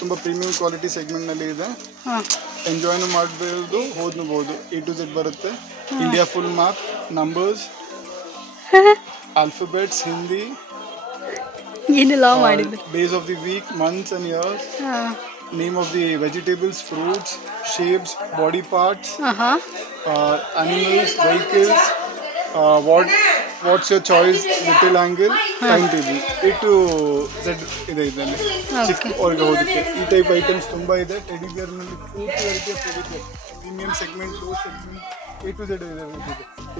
ತುಂಬಾ ಪ್ರೀಮಿಯಂ ಕ್ವಾಲಿಟಿ ಸೆಗ್ಮೆಂಟ್ ನಲ್ಲಿ ಇದೆ. ಎಂಜಾಯ್ನು ಮಾಡಬಹುದು, ಓದ್ನಬಹುದು. A to Z ಬರುತ್ತೆ. India full map, numbers, alphabets, Hindi, ಏನೆಲ್ಲ ಮಾಡಿದ್ರು. Days of the week, months and years, name of the vegetables, fruits, shapes, body parts, animals, vehicles, what what's your choice, little angle, time table, A to Z ಇದೆ ಇದರಲ್ಲಿ ಚಿಕ್ಕ ಅವ್ರಿಗೆ ಹೋದಕ್ಕೆ. ಈ ಟೈಪ್ ಐಟಮ್ಸ್ ತುಂಬಾ ಇದೆ. ಟೆಡಿ ಬಿಯರ್ ನಲ್ಲಿ ಪೂರ್ತಿ variety of teddy beer, premium segment, low segment, A to Z ಇದೆ.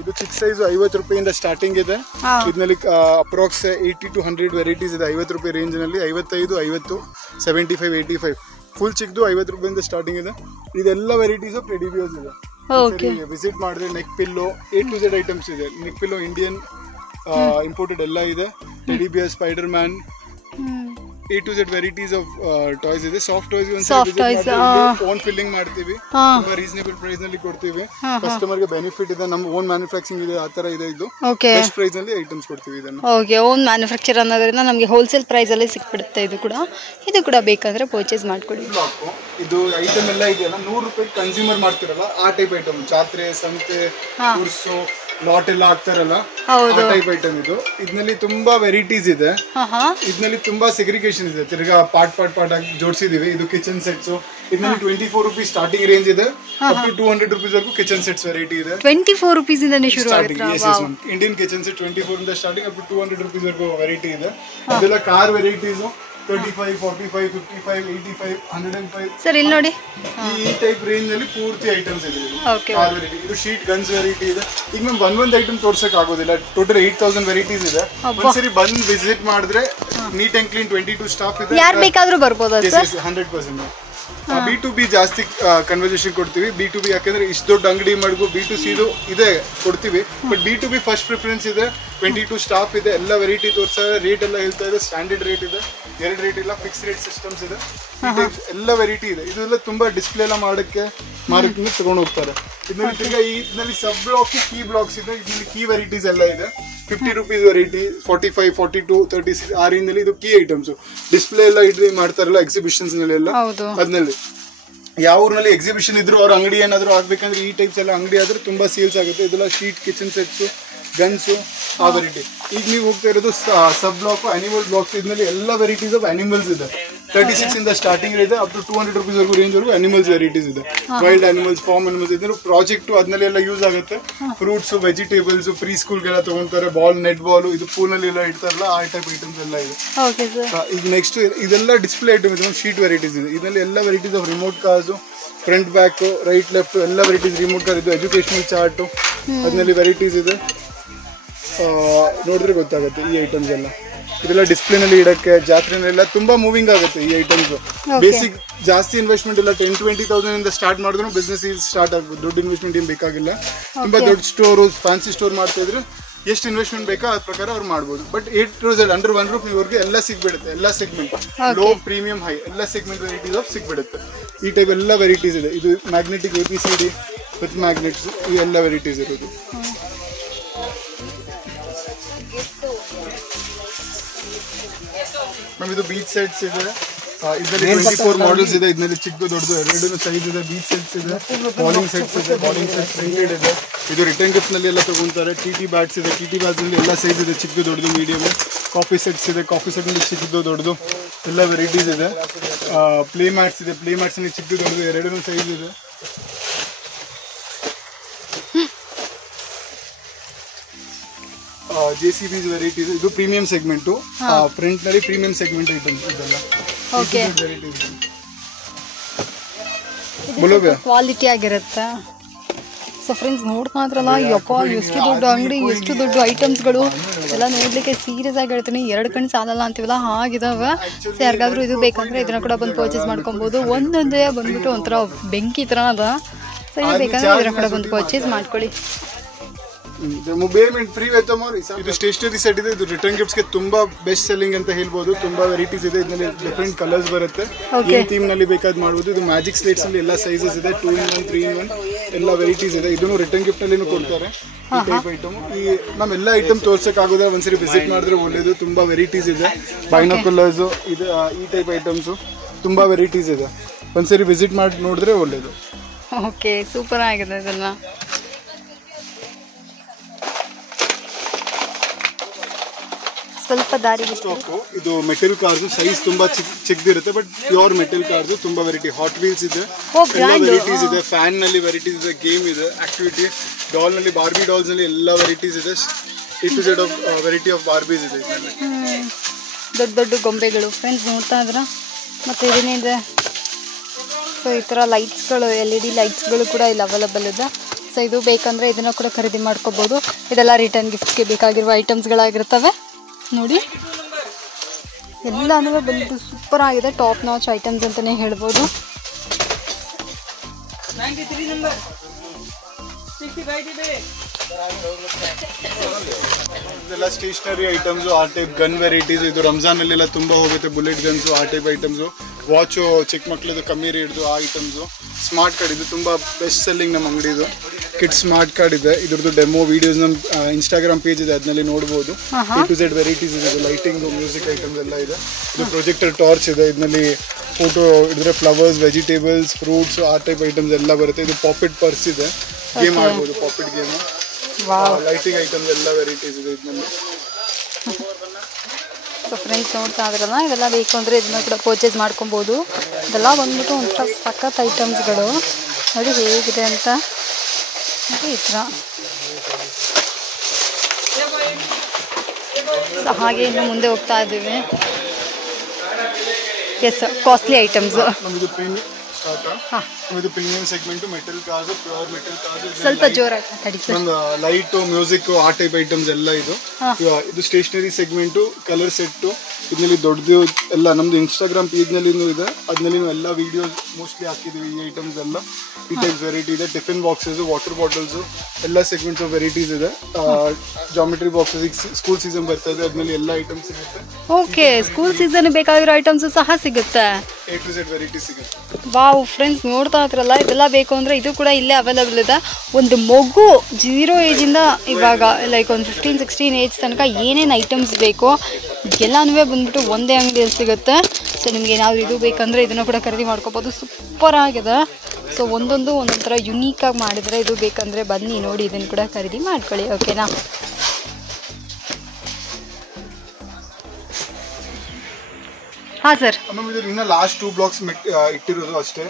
ಇದು ಚಿಕ್ಕ ಸೈಜ್ 50 ರೂಪಾಯಿಂದ ಸ್ಟಾರ್ಟಿಂಗ್ ಇದೆ. ಇದರಲ್ಲಿ ಅಪ್ರಾಕ್ಸ್ 80 to 100 ವೆರೈಟೀಸ್ ಇದೆ. 50 ರೂಪಾಯಿ ರೇಂಜ್ ನಲ್ಲಿ 55, 50, 75, 85 ಫುಲ್ ಚಿಕ್ಕದು 50 ರೂಪಾಯಿಂದ ಸ್ಟಾರ್ಟಿಂಗ್ ಇದೆ. ಇದೆಲ್ಲ ವೆರೈಟೀಸ್ ಆಫ್ ಟೆಡಿ ಬಿಯರ್ಸ್ ಇದೆ. ವಿಸಿಟ್ ಮಾಡಿದ್ರೆ neck pillow, A to Z items ಇದೆ. ನೆಕ್ ಪಿಲ್ಲೋ ಇಂಡಿಯನ್ ಇಂಪೋರ್ಟೆಡ್ ಎಲ್ಲ ಇದೆ. Teddy beer, spider man, A to Z varieties of toys ಇದೆ. ಸಾಫ್ಟ್ ಟಾಯ್ಸ್ ಓನ್ ಫಿಲ್ಲಿಂಗ್ ಮಾಡ್ತೀವಿ, ತುಂಬಾ ರೀಸನೇಬಲ್ ಪ್ರೈಸ್ ನಲ್ಲಿ ಕೊಡ್ತೀವಿ. ಕಸ್ಟಮರ್ ಗೆ ಬೆನಿಫಿಟ್ ಇದೆ. ನಮ್ಮ ಓನ್ ಮ್ಯಾನುಫ್ಯಾಕ್ಚರಿಂಗ್ ಇದೆ, ಆ ತರ ಇದೆ. ಇದು ಬೆಸ್ಟ್ ಪ್ರೈಸ್ ನಲ್ಲಿ ಐಟಮ್ಸ್ ಕೊಡ್ತೀವಿ. ಇದನ್ನ ಓನ್ ಮ್ಯಾನುಫ್ಯಾಕ್ಚರ್ ಅನ್ನೋದ್ರಿಂದ ನಮಗೆ ಹೋಲ್ಸೇಲ್ ಪ್ರೈಸ್ ಅಲ್ಲಿ ಸಿಕ್ಬಿಡುತ್ತೆ. ಇದು ಕೂಡ ಬೇಕಂದ್ರೆ ಪರ್ಚೇಸ್ ಮಾಡ್ಕೊಳ್ಳಿ. ಇದು ಐಟಮ್ ಎಲ್ಲ ಇದೆಯಲ್ಲ 100 ರೂಪಾಯಿ ಕನ್ಸ್ಯೂಮರ್ ಮಾಡ್ತಿರಲ್ಲ, ಆ ಟೈಪ್ ಐಟಮ್. ಜಾತ್ರೆ, ಸಂತೆ, ಉರ್ಸು, ಲಾಟ್ ಎಲ್ಲ ಆಗ್ತಾರಲ್ಲ, ಆ ಟೈಪ್ ಐಟಮ್ ಇದು. ಇದ್ನಲ್ಲಿ ತುಂಬಾ ವೆರೈಟೀಸ್ ಇದೆ. ಇದ್ನಲ್ಲಿ ತುಂಬಾ ಸೆಗ್ರಿಗೇಷನ್ ಇದೆ. ತಿರ್ಗಾ ಪಾರ್ಟ್ ಆಗಿ ಜೋಡಿಸಿದೀವಿ. ಇದು ಕಿಚನ್ ಸೆಟ್ಸ್. ಇದ್ನಲ್ಲಿ 24 ರೂಪೀಸ್ ಸ್ಟಾರ್ಟಿಂಗ್ ರೇಂಜ್ ಇದೆ. ಅಪ್ ಟು 200 ರೂಪೀಸ್ ವರೆಗೂ ಕಿಚನ್ ಸೆಟ್ಸ್ ವೆರೈಟಿ ಇದೆ. 24 ರೂಪೀಸ್ ಇಂದನೇ ಶುರು ಆಗುತ್ತೆ. ಇಂಡಿಯನ್ ಕಿಚನ್ ಸೆಟ್ 24 ಇಂದ ಸ್ಟಾರ್ಟಿಂಗ್ ಅಪ್ ಟು 200 ರೂಪೀಸ್ ವರೆಗೂ ವೆರೈಟಿ ಇದೆ. ಅದೆಲ್ಲ ಕಾರ್ ವೆರೈಟೀಸ್ 35, 45, 55, 85, 105. ಸರ್ ಇಲ್ಲಿ ನೋಡಿ, ಈ ಟೈಪ್ ರೇಂಜ್ ನಲ್ಲಿ ಪೂರ್ತಿ ಐಟಮ್ಸ್ ಇದೆ. ಕಾರ್ ವೆರೈಟಿ, ಇದು ಶೀಟ್ ಗನ್ಸ್ ವೆರೈಟಿ ಇದೆ. ಈಗ ಮ್ಯಾಮ್ ಒಂದೊಂದು ಐಟಮ್ ತೋರ್ಸಕ್ ಆಗೋದಿಲ್ಲ. ಟೋಟಲ್ 8000 ವೆರೈಟೀಸ್ ಇದೆ. ಒಂದ್ಸರಿ ಬಂದು ವಿಸಿಟ್ ಮಾಡಿದ್ರೆ ನೀಟ್ ಅಂಡ್ ಕ್ಲೀನ್ 22 ಸ್ಟಾಫ್ ಇದೆ. ಯಾರು ಬೇಕಾದ್ರೂ ಬರ್ಬೋದಾ ಸರ್? 100%. B2B ಜಾಸ್ತಿ ಕನ್ವರ್ಸೇಷನ್ ಕೊಡ್ತೀವಿ. B2B ಯಾಕಂದ್ರೆ ಇಷ್ಟು ದೊಡ್ಡ ಅಂಗಡಿ ಮಾಡಿಗೂ B2C ಇದೆ ಕೊಡ್ತೀವಿ. ಬಟ್ B2B ಫಸ್ಟ್ ಪ್ರಿಫರೆನ್ಸ್ ಇದೆ. 22 ಸ್ಟಾಫ್ ಇದೆ. ಎಲ್ಲ ವೆರೈಟಿ ತೋರಿಸ್ತಾರೆ. ರೇಟ್ ಎಲ್ಲ ಹೇಳ್ತಾ ಇದೆ. ಸ್ಟ್ಯಾಂಡರ್ಡ್ ರೇಟ್ ಇದೆ, 2 ರೇಟ್ ಇಲ್ಲ, ಫಿಕ್ಸ್ ರೇಟ್ ಸಿಸ್ಟಮ್ಸ್ ಇದೆ. ಎಲ್ಲ ವೆರೈಟಿ ಇದೆ. ಇದೆಲ್ಲ ತುಂಬಾ ಡಿಸ್ಪ್ಲೇ ಎಲ್ಲ ಮಾಡಕ್ಕೆ ತಗೊಂಡು ಹೋಗ್ತಾರೆ. ಇದರಲ್ಲಿ ಸಬ್ ಬ್ಲಾಕ್, ಕೀ ಬ್ಲಾಕ್ಸ್ ಇದೆ. ಇದರಲ್ಲಿ ಕೀ ವೆರೈಟೀಸ್ ಎಲ್ಲ ಇದೆ. 50 ರೂಪೀಸ್ ವೆರೈಟಿ, 45, 42, 36 ಆ ರೇಂಜ್ ನಲ್ಲಿ ಇದು ಕೀ ಐಟಮ್ಸ್. ಡಿಸ್ಪ್ಲೇ ಎಲ್ಲ ಇಡ್ರಿ ಮಾಡ್ತಾರಲ್ಲ ಎಕ್ಸಿಬಿಷನ್ಸ್ ನಲ್ಲೆಲ್ಲ, ಅದ್ನಲ್ಲಿ ಯಾವ ಊರಿನಲ್ಲಿ ಎಕ್ಸಿಬಿಷನ್ ಇದ್ರು ಅವ್ರ ಅಂಗಡಿ ಏನಾದ್ರು ಆಗ್ಬೇಕಂದ್ರೆ ಈ ಟೈಪ್ಸ್ ಎಲ್ಲ ಅಂಗಡಿ ಆದ್ರೆ ತುಂಬಾ ಸೇಲ್ಸ್ ಆಗುತ್ತೆ. ಇದೆಲ್ಲ ಶೀಟ್ ಕಿಚನ್ ಸೆಟ್ಸ್, ಗನ್ಸು, ಆ ವೆರೈಟಿ. ಈಗ ನೀವು ಹೋಗ್ತಾ ಇರೋದು ಸಬ್ ಬ್ಲಾಕ್, ಅನಿಮಲ್ ಬ್ಲಾಕ್ಸ್. ಇದರಲ್ಲಿ ಎಲ್ಲ ವೆರೈಟೀಸ್ ಆಫ್ ಅನಿಮಲ್ಸ್ ಇದೆ. 36 ಇಂದ ಸ್ಟಾರ್ಟಿಂಗ್ ಇದೆ ಅಪ್ ಟು 200 ರೂಪೀಸ್ ವರೆಗೂ ರೇಂಜ್ ವರೆಗೂ ಅನಿಮಲ್ಸ್ ವೆರೈಟೀಸ್ ಇದೆ. Wild animals, farm animals. ಇದ್ರ ಪ್ರಾಜೆಕ್ಟ್ ಅದನ್ನೆಲ್ಲ ಯೂಸ್ ಆಗುತ್ತೆ. ಫ್ರೂಟ್ಸ್, ವೆಜಿಟೇಬಲ್ಸ್, ಪ್ರೀ ಸ್ಕೂಲ್ಗೆಲ್ಲ ತಗೊಂತಾರೆ. ಬಾಲ್, ನೆಟ್ ಬಾಲ್, ಇದು ಪೂಲ್ ನಲ್ಲಿ ಎಲ್ಲ ಇಡ್ತಾರಲ್ಲ, ಆ ಟೈಪ್ ಐಟಮ್ಸ್ ಎಲ್ಲ ಇದೆ. ಈಗ ನೆಕ್ಸ್ಟ್ ಇದೆಲ್ಲ ಡಿಸ್ಪ್ಲೇ ಐಟಮ್ ಇದೆ. ಶೀಟ್ ವೆರೈಟೀಸ್ ಇದೆ. ಇದರಲ್ಲಿ ಎಲ್ಲ varieties of remote cars, front back, right left ಎಲ್ಲ ವೆರೈಟೀಸ್. ರಿಮೋಟ್ ಕಾರ್ ಇದು ಎಜುಕೇಶನಲ್ ಚಾರ್ಟ್, ಅದರಲ್ಲಿ ವೆರೈಟೀಸ್ ಇದೆ. ನೋಡಿದ್ರೆ ಗೊತ್ತಾಗುತ್ತೆ ಈ ಐಟಮ್ಸ್ ಎಲ್ಲ. ಇದೆಲ್ಲ ಡಿಸ್ಪ್ಲೇ ನಲ್ಲಿ ಇಡಕ್ಕೆ, ಜಾತ್ರೆನೆಲ್ಲ ತುಂಬಾ ಮೂವಿಂಗ್ ಆಗುತ್ತೆ ಈ ಐಟಮ್ಸ್. ಬೇಸಿಕ್ ಜಾಸ್ತಿ ಇನ್ವೆಸ್ಟ್ಮೆಂಟ್ ಇಲ್ಲ. 10-20,000 ಇಂದ ಸ್ಟಾರ್ಟ್ ಮಾಡಿದ್ರು ಬಿಸ್ನೆಸ್ ಸ್ಟಾರ್ಟ್ ಆಗ್ಬೋದು. ದೊಡ್ಡ ಇನ್ವೆಸ್ಟ್ಮೆಂಟ್ ಏನ್ ಬೇಕಾಗಿಲ್ಲ. ತುಂಬಾ ದೊಡ್ಡ ಸ್ಟೋರ್, ಫ್ಯಾನ್ಸಿ ಸ್ಟೋರ್ ಮಾಡ್ತಾ ಇದ್ರೆ ಎಷ್ಟು ಇನ್ವೆಸ್ಟ್ಮೆಂಟ್ ಬೇಕೋ ಅದ್ರ ಪ್ರಕಾರ ಅವ್ರು ಮಾಡ್ಬೋದು. But 8 to Z under 1 rupee ಇವರಿಗೆ ಎಲ್ಲ ಸಿಗ್ಬಿಡುತ್ತೆ. ಎಲ್ಲ ಸೆಗ್ಮೆಂಟ್, ಲೋ, ಪ್ರೀಮಿಯಂ, ಹೈ ಎಲ್ಲ ಸೆಗ್ಮೆಂಟ್ ವೆರೈಟೀಸ್ ಆಫ್ ಸಿಗ್ಬಿಡುತ್ತೆ. ಈ ಟೈಪ್ ಎಲ್ಲ ವೆರೈಟೀಸ್ ಇದೆ. ಇದು ಮ್ಯಾಗ್ನೆಟಿಕ್ ABCD ವಿತ್ ಮ್ಯಾಗ್ನೆಟ್ಸ್, ಈ ಎಲ್ಲ ವೆರೈಟೀಸ್ ಇರೋದು. ಮ್ಯಾಮ್ ಇದು ಬೀಚ್ ಸೆಟ್ಸ್ ಇದೆ. ಇದರಲ್ಲಿ 24 ಮಾಡೆಲ್ಸ್ ಇದೆ. ಇದರಲ್ಲಿ ಚಿಕ್ಕದು ದೊಡ್ಡದು ಎರಡು ಸೈಜ್ ಇದೆ. ಬೀಚ್ ಸೆಟ್ಸ್ ಇದೆ, ಬಾಲಿಂಗ್ ಸೆಟ್ಸ್ ಇದೆ. ಬಾಲಿಂಗ್ ಸೆಟ್ಸ್ ಪ್ರಿಂಟೆಡ್ ಇದೆ. ಇದು ರಿಟರ್ನ್ ಗಿಫ್ಟ್ ನಲ್ಲಿ ಎಲ್ಲ ತಗೊಂತಾರೆ. TT ಬ್ಯಾಗ್ಸ್ ಇದೆ. TT ಬ್ಯಾಗ್ಸ್ ನಲ್ಲಿ ಎಲ್ಲ ಸೈಜ್ ಇದೆ. ಚಿಕ್ಕದು, ದೊಡ್ಡದು, ಮೀಡಿಯಮ್. ಕಾಫಿ ಸೆಟ್ಸ್ ಇದೆ. ಕಾಫಿ ಸೆಟ್ ನಲ್ಲಿ ಚಿಕ್ಕದು, ದೊಡ್ಡದು ಎಲ್ಲ ವೆರೈಟೀಸ್ ಇದೆ. ಪ್ಲೇ ಮ್ಯಾಟ್ಸ್ ಇದೆ. ಪ್ಲೇ ಮ್ಯಾಟ್ಸ್ ನಲ್ಲಿ ಚಿಕ್ಕದು, ದೊಡ್ಡದು ಎರಡು ಸೈಜ್ ಇದೆ. JCB's varieties. ಇದು ಪ್ರೀಮಿಯಂ ಸೆಗ್ಮೆಂಟ್. ಫ್ರಂಟ್ ನಲ್ಲಿ ಪ್ರೀಮಿಯಂ ಸೆಗ್ಮೆಂಟ್ ಐಟಮ್ಸ್ ಇದೆಲ್ಲ. ಕ್ವಾಲಿಟಿ ಆಗಿರುತ್ತೆ. ಸೊ ಫ್ರೆಂಡ್ಸ್ ನೋಡ್ತಾ ಇದ್ರಲ್ಲ, ಯಪ್ಪ ಎಷ್ಟು ದೊಡ್ಡ ಅಂಗಡಿ, ಎಷ್ಟು ದೊಡ್ಡ ಐಟಮ್ಸ್ಗಳು ಎಲ್ಲ ನೋಡ್ಲಿಕ್ಕೆ ಸೀರಿಯಸ್ ಆಗಿ ಹೇಳ್ತೀನಿ. 2 ಕಣ್ಣು ಸಾಲಲ್ಲ ಅಂತೀವಲ್ಲ ಹಾಗಿದಾವೆ. ಸೊ ಯಾರಿಗಾದ್ರೂ ಇದು ಬೇಕಂದ್ರೆ ಇದನ್ನ ಕೂಡ ಬಂದು ಪರ್ಚೇಸ್ ಮಾಡ್ಕೊಬೋದು. ಒಂದೊಂದೇ ಬಂದ್ಬಿಟ್ಟು ಒಂಥರ ಬೆಂಕಿ ಥರ ಅದ. ಸೊ ಇದು ಬೇಕಂದ್ರೆ ಇದನ್ನ ಕೂಡ ಬಂದು ಪರ್ಚೇಸ್ ಮಾಡ್ಕೊಳ್ಳಿ. ಇದು ಸ್ಟೇಷನರಿ ಸೆಟ್ ಇದೆ. ಇದು ರಿಟರ್ನ್ ಗಿಫ್ಟ್ಸ್ ಗೆ ತುಂಬಾ ಬೆಸ್ಟ್ ಸೆಲ್ಲಿಂಗ್ ಅಂತ ಹೇಳ್ಬೋದು. ತುಂಬಾ ವೆರೈಟೀಸ್ ಇದೆ. ಇದರಲ್ಲಿ ಡಿಫರೆಂಟ್ ಕಲರ್ಸ್ ಬರುತ್ತೆ. ಈ ಥೀಮ್ ನಲ್ಲಿ ಬೇಕಾದ್ ಮಾಡಬಹುದು. ಇದು ಮ್ಯಾಜಿಕ್ ಸ್ಲೇಟ್ಸ್ ಅಲ್ಲಿ ಎಲ್ಲ ಸೈಜಸ್ ಇದೆ. 2 in 1, 3 in 1 ಎಲ್ಲ ವೆರೈಟೀಸ್ ಇದೆ. ಇದನ್ನು ರಿಟರ್ನ್ ಗಿಫ್ಟ್ ಅಲ್ಲಿ ಕೊಡ್ತಾರೆ. ಈ ಟೈಪ್ ಐಟಮ್ ನಮ್ಮ ಎಲ್ಲ ಐಟಮ್ ತೋರ್ಸಕ್ ಆಗೋದ್ರೆ ಒಂದ್ಸರಿ ವಿಸಿಟ್ ಮಾಡಿದ್ರೆ ಒಳ್ಳೇದು. ತುಂಬಾ ವೆರೈಟೀಸ್ ಇದೆ. ಬೈನೋಕುಲರ್ಸ್ ಇದೆ. ಈ ಟೈಪ್ ಐಟಮ್ಸ್ ತುಂಬಾ ವೆರೈಟೀಸ್ ಇದೆ. ಒಂದ್ಸರಿ ವಿಸಿಟ್ ಮಾಡಿ ನೋಡಿದ್ರೆ ಒಳ್ಳೇದು. ಓಕೆ, ಸೂಪರ್ ಆಗಿದೆ. ಇದೆಲ್ಲ ಸ್ವಲ್ಪ ದಾರಿ ಸ್ಟಾಕು. ಇದು ಮೆಟಲ್ ಕಾರ್ಸ್. ಸೈಜ್ ತುಂಬಾ ಚಿಕ್ಕದಿರುತ್ತೆ. But pure metal cars. ತುಂಬಾ ವೆರೈಟಿ. ಹಾಟ್ ವೀಲ್ಸ್ ಇದೆ. ಎಲ್ಲ ವೆರೈಟೀಸ್ ಇದೆ. ಫ್ಯಾನ್ ನಲ್ಲಿ ವೆರೈಟೀಸ್ ಇದೆ. ಗೇಮ್ ಇದೆ, ಆಕ್ಟಿವಿಟಿ. ಡಾಲ್ ನಲ್ಲಿ, ಬಾರ್ಬಿ ಡಾಲ್ಸ್ ನಲ್ಲಿ ಎಲ್ಲ ವೆರೈಟೀಸ್ ಇದೆ. A to Z of variety of Barbies ಇದೆ ಇದರಲ್ಲಿ. ದೊಡ್ಡ ದೊಡ್ಡ ಗೊಂಬೆಗಳು ಫ್ರೆಂಡ್ಸ್ ನೋಡ್ತಾ ಇದ್ರ. ಮತ್ತು ಇದೇನಿದೆ, ಸೊ ಈ ಥರ ಲೈಟ್ಸ್ಗಳು, LED ಲೈಟ್ಸ್ಗಳು ಕೂಡ ಇಲ್ಲಿ ಅವೈಲಬಲ್ ಇದೆ. ಸೊ ಇದು ಬೇಕಂದರೆ ಇದನ್ನು ಕೂಡ ಖರೀದಿ ಮಾಡ್ಕೋಬೋದು. ಇದೆಲ್ಲ ರಿಟರ್ನ್ ಗಿಫ್ಟ್ಗೆ ಬೇಕಾಗಿರುವ ಐಟಮ್ಸ್ಗಳಾಗಿರ್ತವೆ. ನೋಡಿ ಎಲ್ಲನೂ ಬಂದು ಸೂಪರ್ ಆಗಿದೆ, ಟಾಪ್ ನಾಚ್ ಐಟಮ್ಸ್ ಅಂತಲೇ ಹೇಳ್ಬೋದು. ಇದೆಲ್ಲ ಸ್ಟೇಷನರಿ ಐಟಮ್ಸು, ಆ ಟೈಪ್ ಗನ್ ವೆರೈಟೀಸ್. ಇದು ರಂಜಾನಲ್ಲೆಲ್ಲ ತುಂಬ ಹೋಗುತ್ತೆ, ಬುಲೆಟ್ ಗನ್ಸು, ಆ ಟೈಪ್ ಐಟಮ್ಸು. ವಾಚು ಚಿಕ್ಕ ಮಕ್ಳದ್ದು ಕಮ್ಮಿ ರೇಟ್ದು ಆ ಐಟಮ್ಸು. ಸ್ಮಾರ್ಟ್ ಕಾರ್ಡ್ ಇದು ತುಂಬ ಬೆಸ್ಟ್ ಸೆಲ್ಲಿಂಗ್ ನಮ್ಮ ಅಂಗಡಿದು. ಕಿಡ್ ಸ್ಮಾರ್ಟ್ ಕಾರ್ಡ್ ಇದೆ, ಇದ್ರದ್ದು ಡೆಮೋ ವಿಡಿಯೋಸ್ ನಮ್ಮ ಇನ್ಸ್ಟಾಗ್ರಾಮ್ ಪೇಜ್ ಇದೆ, ಅದರಲ್ಲಿ ನೋಡ್ಬೋದು. A to Z ವೆರೈಟೀಸ್ ಇದೆ, ಲೈಟಿಂಗು, ಮ್ಯೂಸಿಕ್ ಐಟಮ್ಸ್ ಎಲ್ಲ ಇದೆ. ಇದು ಪ್ರೊಜೆಕ್ಟರ್ ಟಾರ್ಚ್ ಇದೆ, ಇದರಲ್ಲಿ ಫೋಟೋ ಇದ್ರೆ ಫ್ಲವರ್ಸ್, ವೆಜಿಟೇಬಲ್ಸ್, ಫ್ರೂಟ್ಸ್ ಆ ಟೈಪ್ ಐಟಮ್ಸ್ ಎಲ್ಲ ಬರುತ್ತೆ. ಇದು ಪಾಕೆಟ್ ಪರ್ಸ್ ಇದೆ, ಗೇಮ್ ಆಡ್ಬೋದು, ಪಾಕೆಟ್ ಗೇಮು. ಲೈಟಿಂಗ್ ಐಟಮ್ಸ್ ಎಲ್ಲ ವೆರೈಟೀಸ್ ಇದೆ ಇದರಲ್ಲಿ. ಸೊ ಫ್ರೆಂಡ್ಸ್ ನೋಡ್ತಾ ಇದ್ರಲ್ಲ, ಇದೆಲ್ಲ ಬೇಕು ಅಂದರೆ ಇದನ್ನ ಕೂಡ ಪರ್ಚೇಸ್ ಮಾಡ್ಕೊಬೋದು. ಇದೆಲ್ಲ ಬಂದ್ಬಿಟ್ಟು ಒಂಥರ ಸಖತ್ ಐಟಮ್ಸ್ಗಳು. ನೋಡಿ ಹೇಗಿದೆ ಅಂತ. ನೋಡಿ ಈ ಥರ. ಸೊ ಹಾಗೆ ಇನ್ನು ಮುಂದೆ ಹೋಗ್ತಾ ಇದ್ದೀವಿ. Yes, costly items. ಇದು premium segment, metal cars, pure metal cars. ಸ್ವಲ್ಪ ಜೋರಾಗಿ ಮಾತಾಡಿ ಸರ್. ಲೈಟು, ಮ್ಯೂಸಿಕ್ ಆ ಟೈಪ್ ಐಟಮ್ಸ್ ಎಲ್ಲ ಇದು. ಇದು ಸ್ಟೇಷನರಿ ಸೆಗ್ಮೆಂಟು, ಕಲರ್ ಸೆಟ್ಟು. ಇದರಲ್ಲಿ ದೊಡ್ಡದು ಎಲ್ಲ ನಮ್ದು ಇನ್ಸ್ಟಾಗ್ರಾಮ್ ಪೇಜ್ನಲ್ಲಿನೂ ಇದೆ, ಅದರಲ್ಲಿ ಎಲ್ಲ ವಿಡಿಯೋಸ್ ಮೋಸ್ಟ್ಲಿ ಹಾಕಿದ್ದೀವಿ. ಈ ಐಟಮ್ಸ್ ಎಲ್ಲ ಈ ಟೈಪ್ ವೆರೈಟಿ ಇದೆ. ಟಿಫಿನ್ ಬಾಕ್ಸಸ್, ವಾಟರ್ ಬಾಟಲ್ಸು, ಎಲ್ಲ ಸೆಗ್ಮೆಂಟ್ಸ್ ಆಫ್ ವೆರೈಟೀಸ್ ಇದೆ. ಜಾಮೆಟ್ರಿ ಬಾಕ್ಸಸ್, ಈಗ ಸ್ಕೂಲ್ ಸೀಸನ್ ಬರ್ತಾ ಇದೆ, ಅದ್ರಲ್ಲಿ ಎಲ್ಲ ಐಟಮ್ಸ್ ಸಿಗುತ್ತೆ. ಓಕೆ, ಸ್ಕೂಲ್ ಸೀಸನ್ ಬೇಕಾಗಿರೋ ಐಟಮ್ಸ್ ಸಹ ಸಿಗುತ್ತೆ. A to Z ವೆರೈಟಿ ಸಿಗುತ್ತೆ. ವಾವ್ ಫ್ರೆಂಡ್ಸ್ ನೋಡ್ತಾ ಇದ್ರಲ್ಲ, ಇದೆಲ್ಲ ಬೇಕು ಅಂದರೆ ಇದು ಕೂಡ ಇಲ್ಲೇ ಅವೈಲಬಲ್ ಇದೆ. ಒಂದು ಮಗು 0 ಏಜಿಂದ ಇವಾಗ ಲೈಕ್ ಒಂದು 15-16 ಏಜ್ ತನಕ ಏನೇನು ಐಟಮ್ಸ್ ಬೇಕೋ ಎಲ್ಲನೂ ಬಂದ್ಬಿಟ್ಟು ಒಂದೇ ಅಂಗಡಿಯಲ್ಲಿ ಸಿಗುತ್ತೆ. ಸೊ ನಿಮ್ಗೆ ಏನಾದರೂ ಇದು ಬೇಕಂದರೆ ಇದನ್ನು ಕೂಡ ಖರೀದಿ ಮಾಡ್ಕೋಬೋದು. ಸೂಪರ್ ಆಗಿದೆ. ಸೊ ಒಂದೊಂದು ಥರ ಯುನೀಕಾಗಿ ಮಾಡಿದರೆ, ಇದು ಬೇಕಂದರೆ ಬನ್ನಿ ನೋಡಿ ಇದನ್ನು ಕೂಡ ಖರೀದಿ ಮಾಡ್ಕೊಳ್ಳಿ. ಓಕೆನಾ? ಹಾಂ ಸರ್. ಇನ್ನು ಲಾಸ್ಟ್ 2 ಬ್ಲಾಕ್ಸ್ ಇಟ್ಟಿರೋದು ಅಷ್ಟೇ.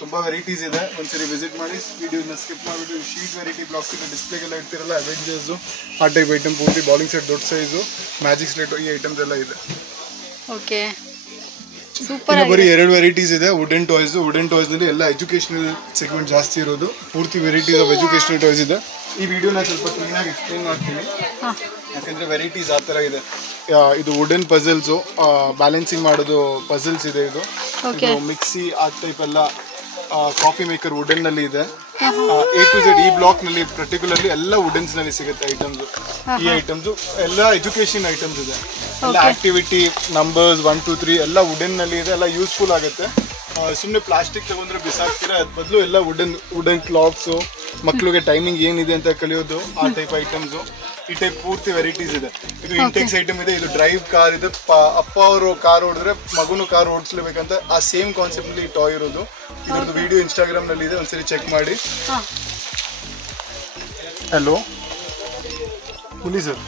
ತುಂಬಾ ವೆರೈಟೀಸ್ ಇದೆ, ಒಂದ್ಸರಿ ವಿಸಿಟ್ ಮಾಡಿ. ವಿಡಿಯೋನ ಸ್ಕಿಪ್ ಮಾಡಿಬಿಟ್ಟು ಶೀಟ್ ವೆರೈಟಿ ಬ್ಲಾಕ್ಸ್ ಇದೆ, ಡಿಸ್ಪ್ಲೇಗೆಲ್ಲ ಇಡ್ತಿರಲ್ಲ, ಅವೆಂಜರ್ಸು ಆ ಟೈಪ್ ಐಟಮ್ ಪೂರ್ತಿ, ಬಾಲಿಂಗ್ ಸೆಟ್ ದೊಡ್ಡ ಸೈಜು, ಮ್ಯಾಜಿಕ್ ಸ್ಲೇಟ್, ಈ ಐಟಮ್ಸ್ ಎಲ್ಲ ಇದೆ. Okay, super. ಬರೀ 2 ವೆರೈಟೀಸ್ ಇದೆ. ವುಡನ್ ಟಾಯ್ಸ್ ನಲ್ಲಿ ಎಲ್ಲ ಎಜುಕೇಶನಲ್ ಸೆಗ್ಮೆಂಟ್ ಜಾಸ್ತಿ ಇರೋದು. ಪೂರ್ತಿ ವೆರೈಟೀಸ್ ಆಫ್ ಎಜುಕೇಶನಲ್ ಟಾಯ್ಸ್ ಇದೆ. ಈ ವಿಡಿಯೋನ ಸ್ವಲ್ಪ ಕ್ಲೀನಾಗಿ ಎಕ್ಸ್ಪ್ಲೇನ್ ಮಾಡ್ತೀನಿ, ಯಾಕಂದ್ರೆ ವೆರೈಟೀಸ್ ಆ ಥರ ಇದೆ. ಇದು ವುಡನ್ ಪಜಲ್ಸು, ಬ್ಯಾಲೆನ್ಸಿಂಗ್ ಮಾಡೋದು ಪಜಲ್ಸ್ ಇದೆ. ಇದು ಮಿಕ್ಸಿ ಆ ಟೈಪ್ ಎಲ್ಲ, ಕಾಫಿ ಮೇಕರ್ ವುಡನ್ ನಲ್ಲಿ ಇದೆ. A to Z ಈ ಬ್ಲಾಕ್ ನಲ್ಲಿ ಪರ್ಟಿಕ್ಯುಲರ್ಲಿ ಎಲ್ಲ ವುಡನ್ಸ್ ನಲ್ಲಿ ಸಿಗುತ್ತೆ ಐಟಮ್ಸ್. ಈ ಐಟಮ್ಸ್ ಎಲ್ಲ ಎಜುಕೇಶನ್ ಐಟಮ್ಸ್ ಇದೆ. ಎಲ್ಲ ಆಕ್ಟಿವಿಟಿ, ನಂಬರ್ಸ್ 1 2 3 ಎಲ್ಲ ವುಡನ್ ನಲ್ಲಿ ಇದೆ. ಎಲ್ಲ ಯೂಸ್ಫುಲ್ ಆಗುತ್ತೆ. ಸುಮ್ಮನೆ ಪ್ಲಾಸ್ಟಿಕ್ ತಗೊಂಡ್ರೆ ಬಿಸಾಕ್ತೀರಾ, ಅದ್ ಬದಲು ಎಲ್ಲ ವುಡನ್ ಕ್ಲಾತ್ಸು, ಮಕ್ಳಿಗೆ ಟೈಮಿಂಗ್ ಏನಿದೆ ಅಂತ ಕಲಿಯೋದು ಆ ಟೈಪ್ ಐಟಮ್ಸು. ಈ ಟೈಪ್ ಪೂರ್ತಿ ವೆರೈಟೀಸ್ ಇದೆ. ಇದು ಇಂಟೆಕ್ಸ್ ಐಟಮ್ ಇದೆ. ಇದು ಡ್ರೈವ್ ಕಾರ್ ಇದೆ. ಅಪ್ಪ ಅವರು ಕಾರ್ ಓಡಿದ್ರೆ ಮಗುನು ಕಾರ್ ಓಡಿಸ್ಲೇಬೇಕಂತ ಆ ಸೇಮ್ ಕಾನ್ಸೆಪ್ಟ್ ನಲ್ಲಿ ಟಾಯ್ ಇರೋದು. ಇದೊಂದು ವಿಡಿಯೋ ಇನ್ಸ್ಟಾಗ್ರಾಮ್ ನಲ್ಲಿ ಇದೆ, ಒಂದ್ಸರಿ ಚೆಕ್ ಮಾಡಿ. ಹಲೋ, ಹುಲಿ ಸರ್.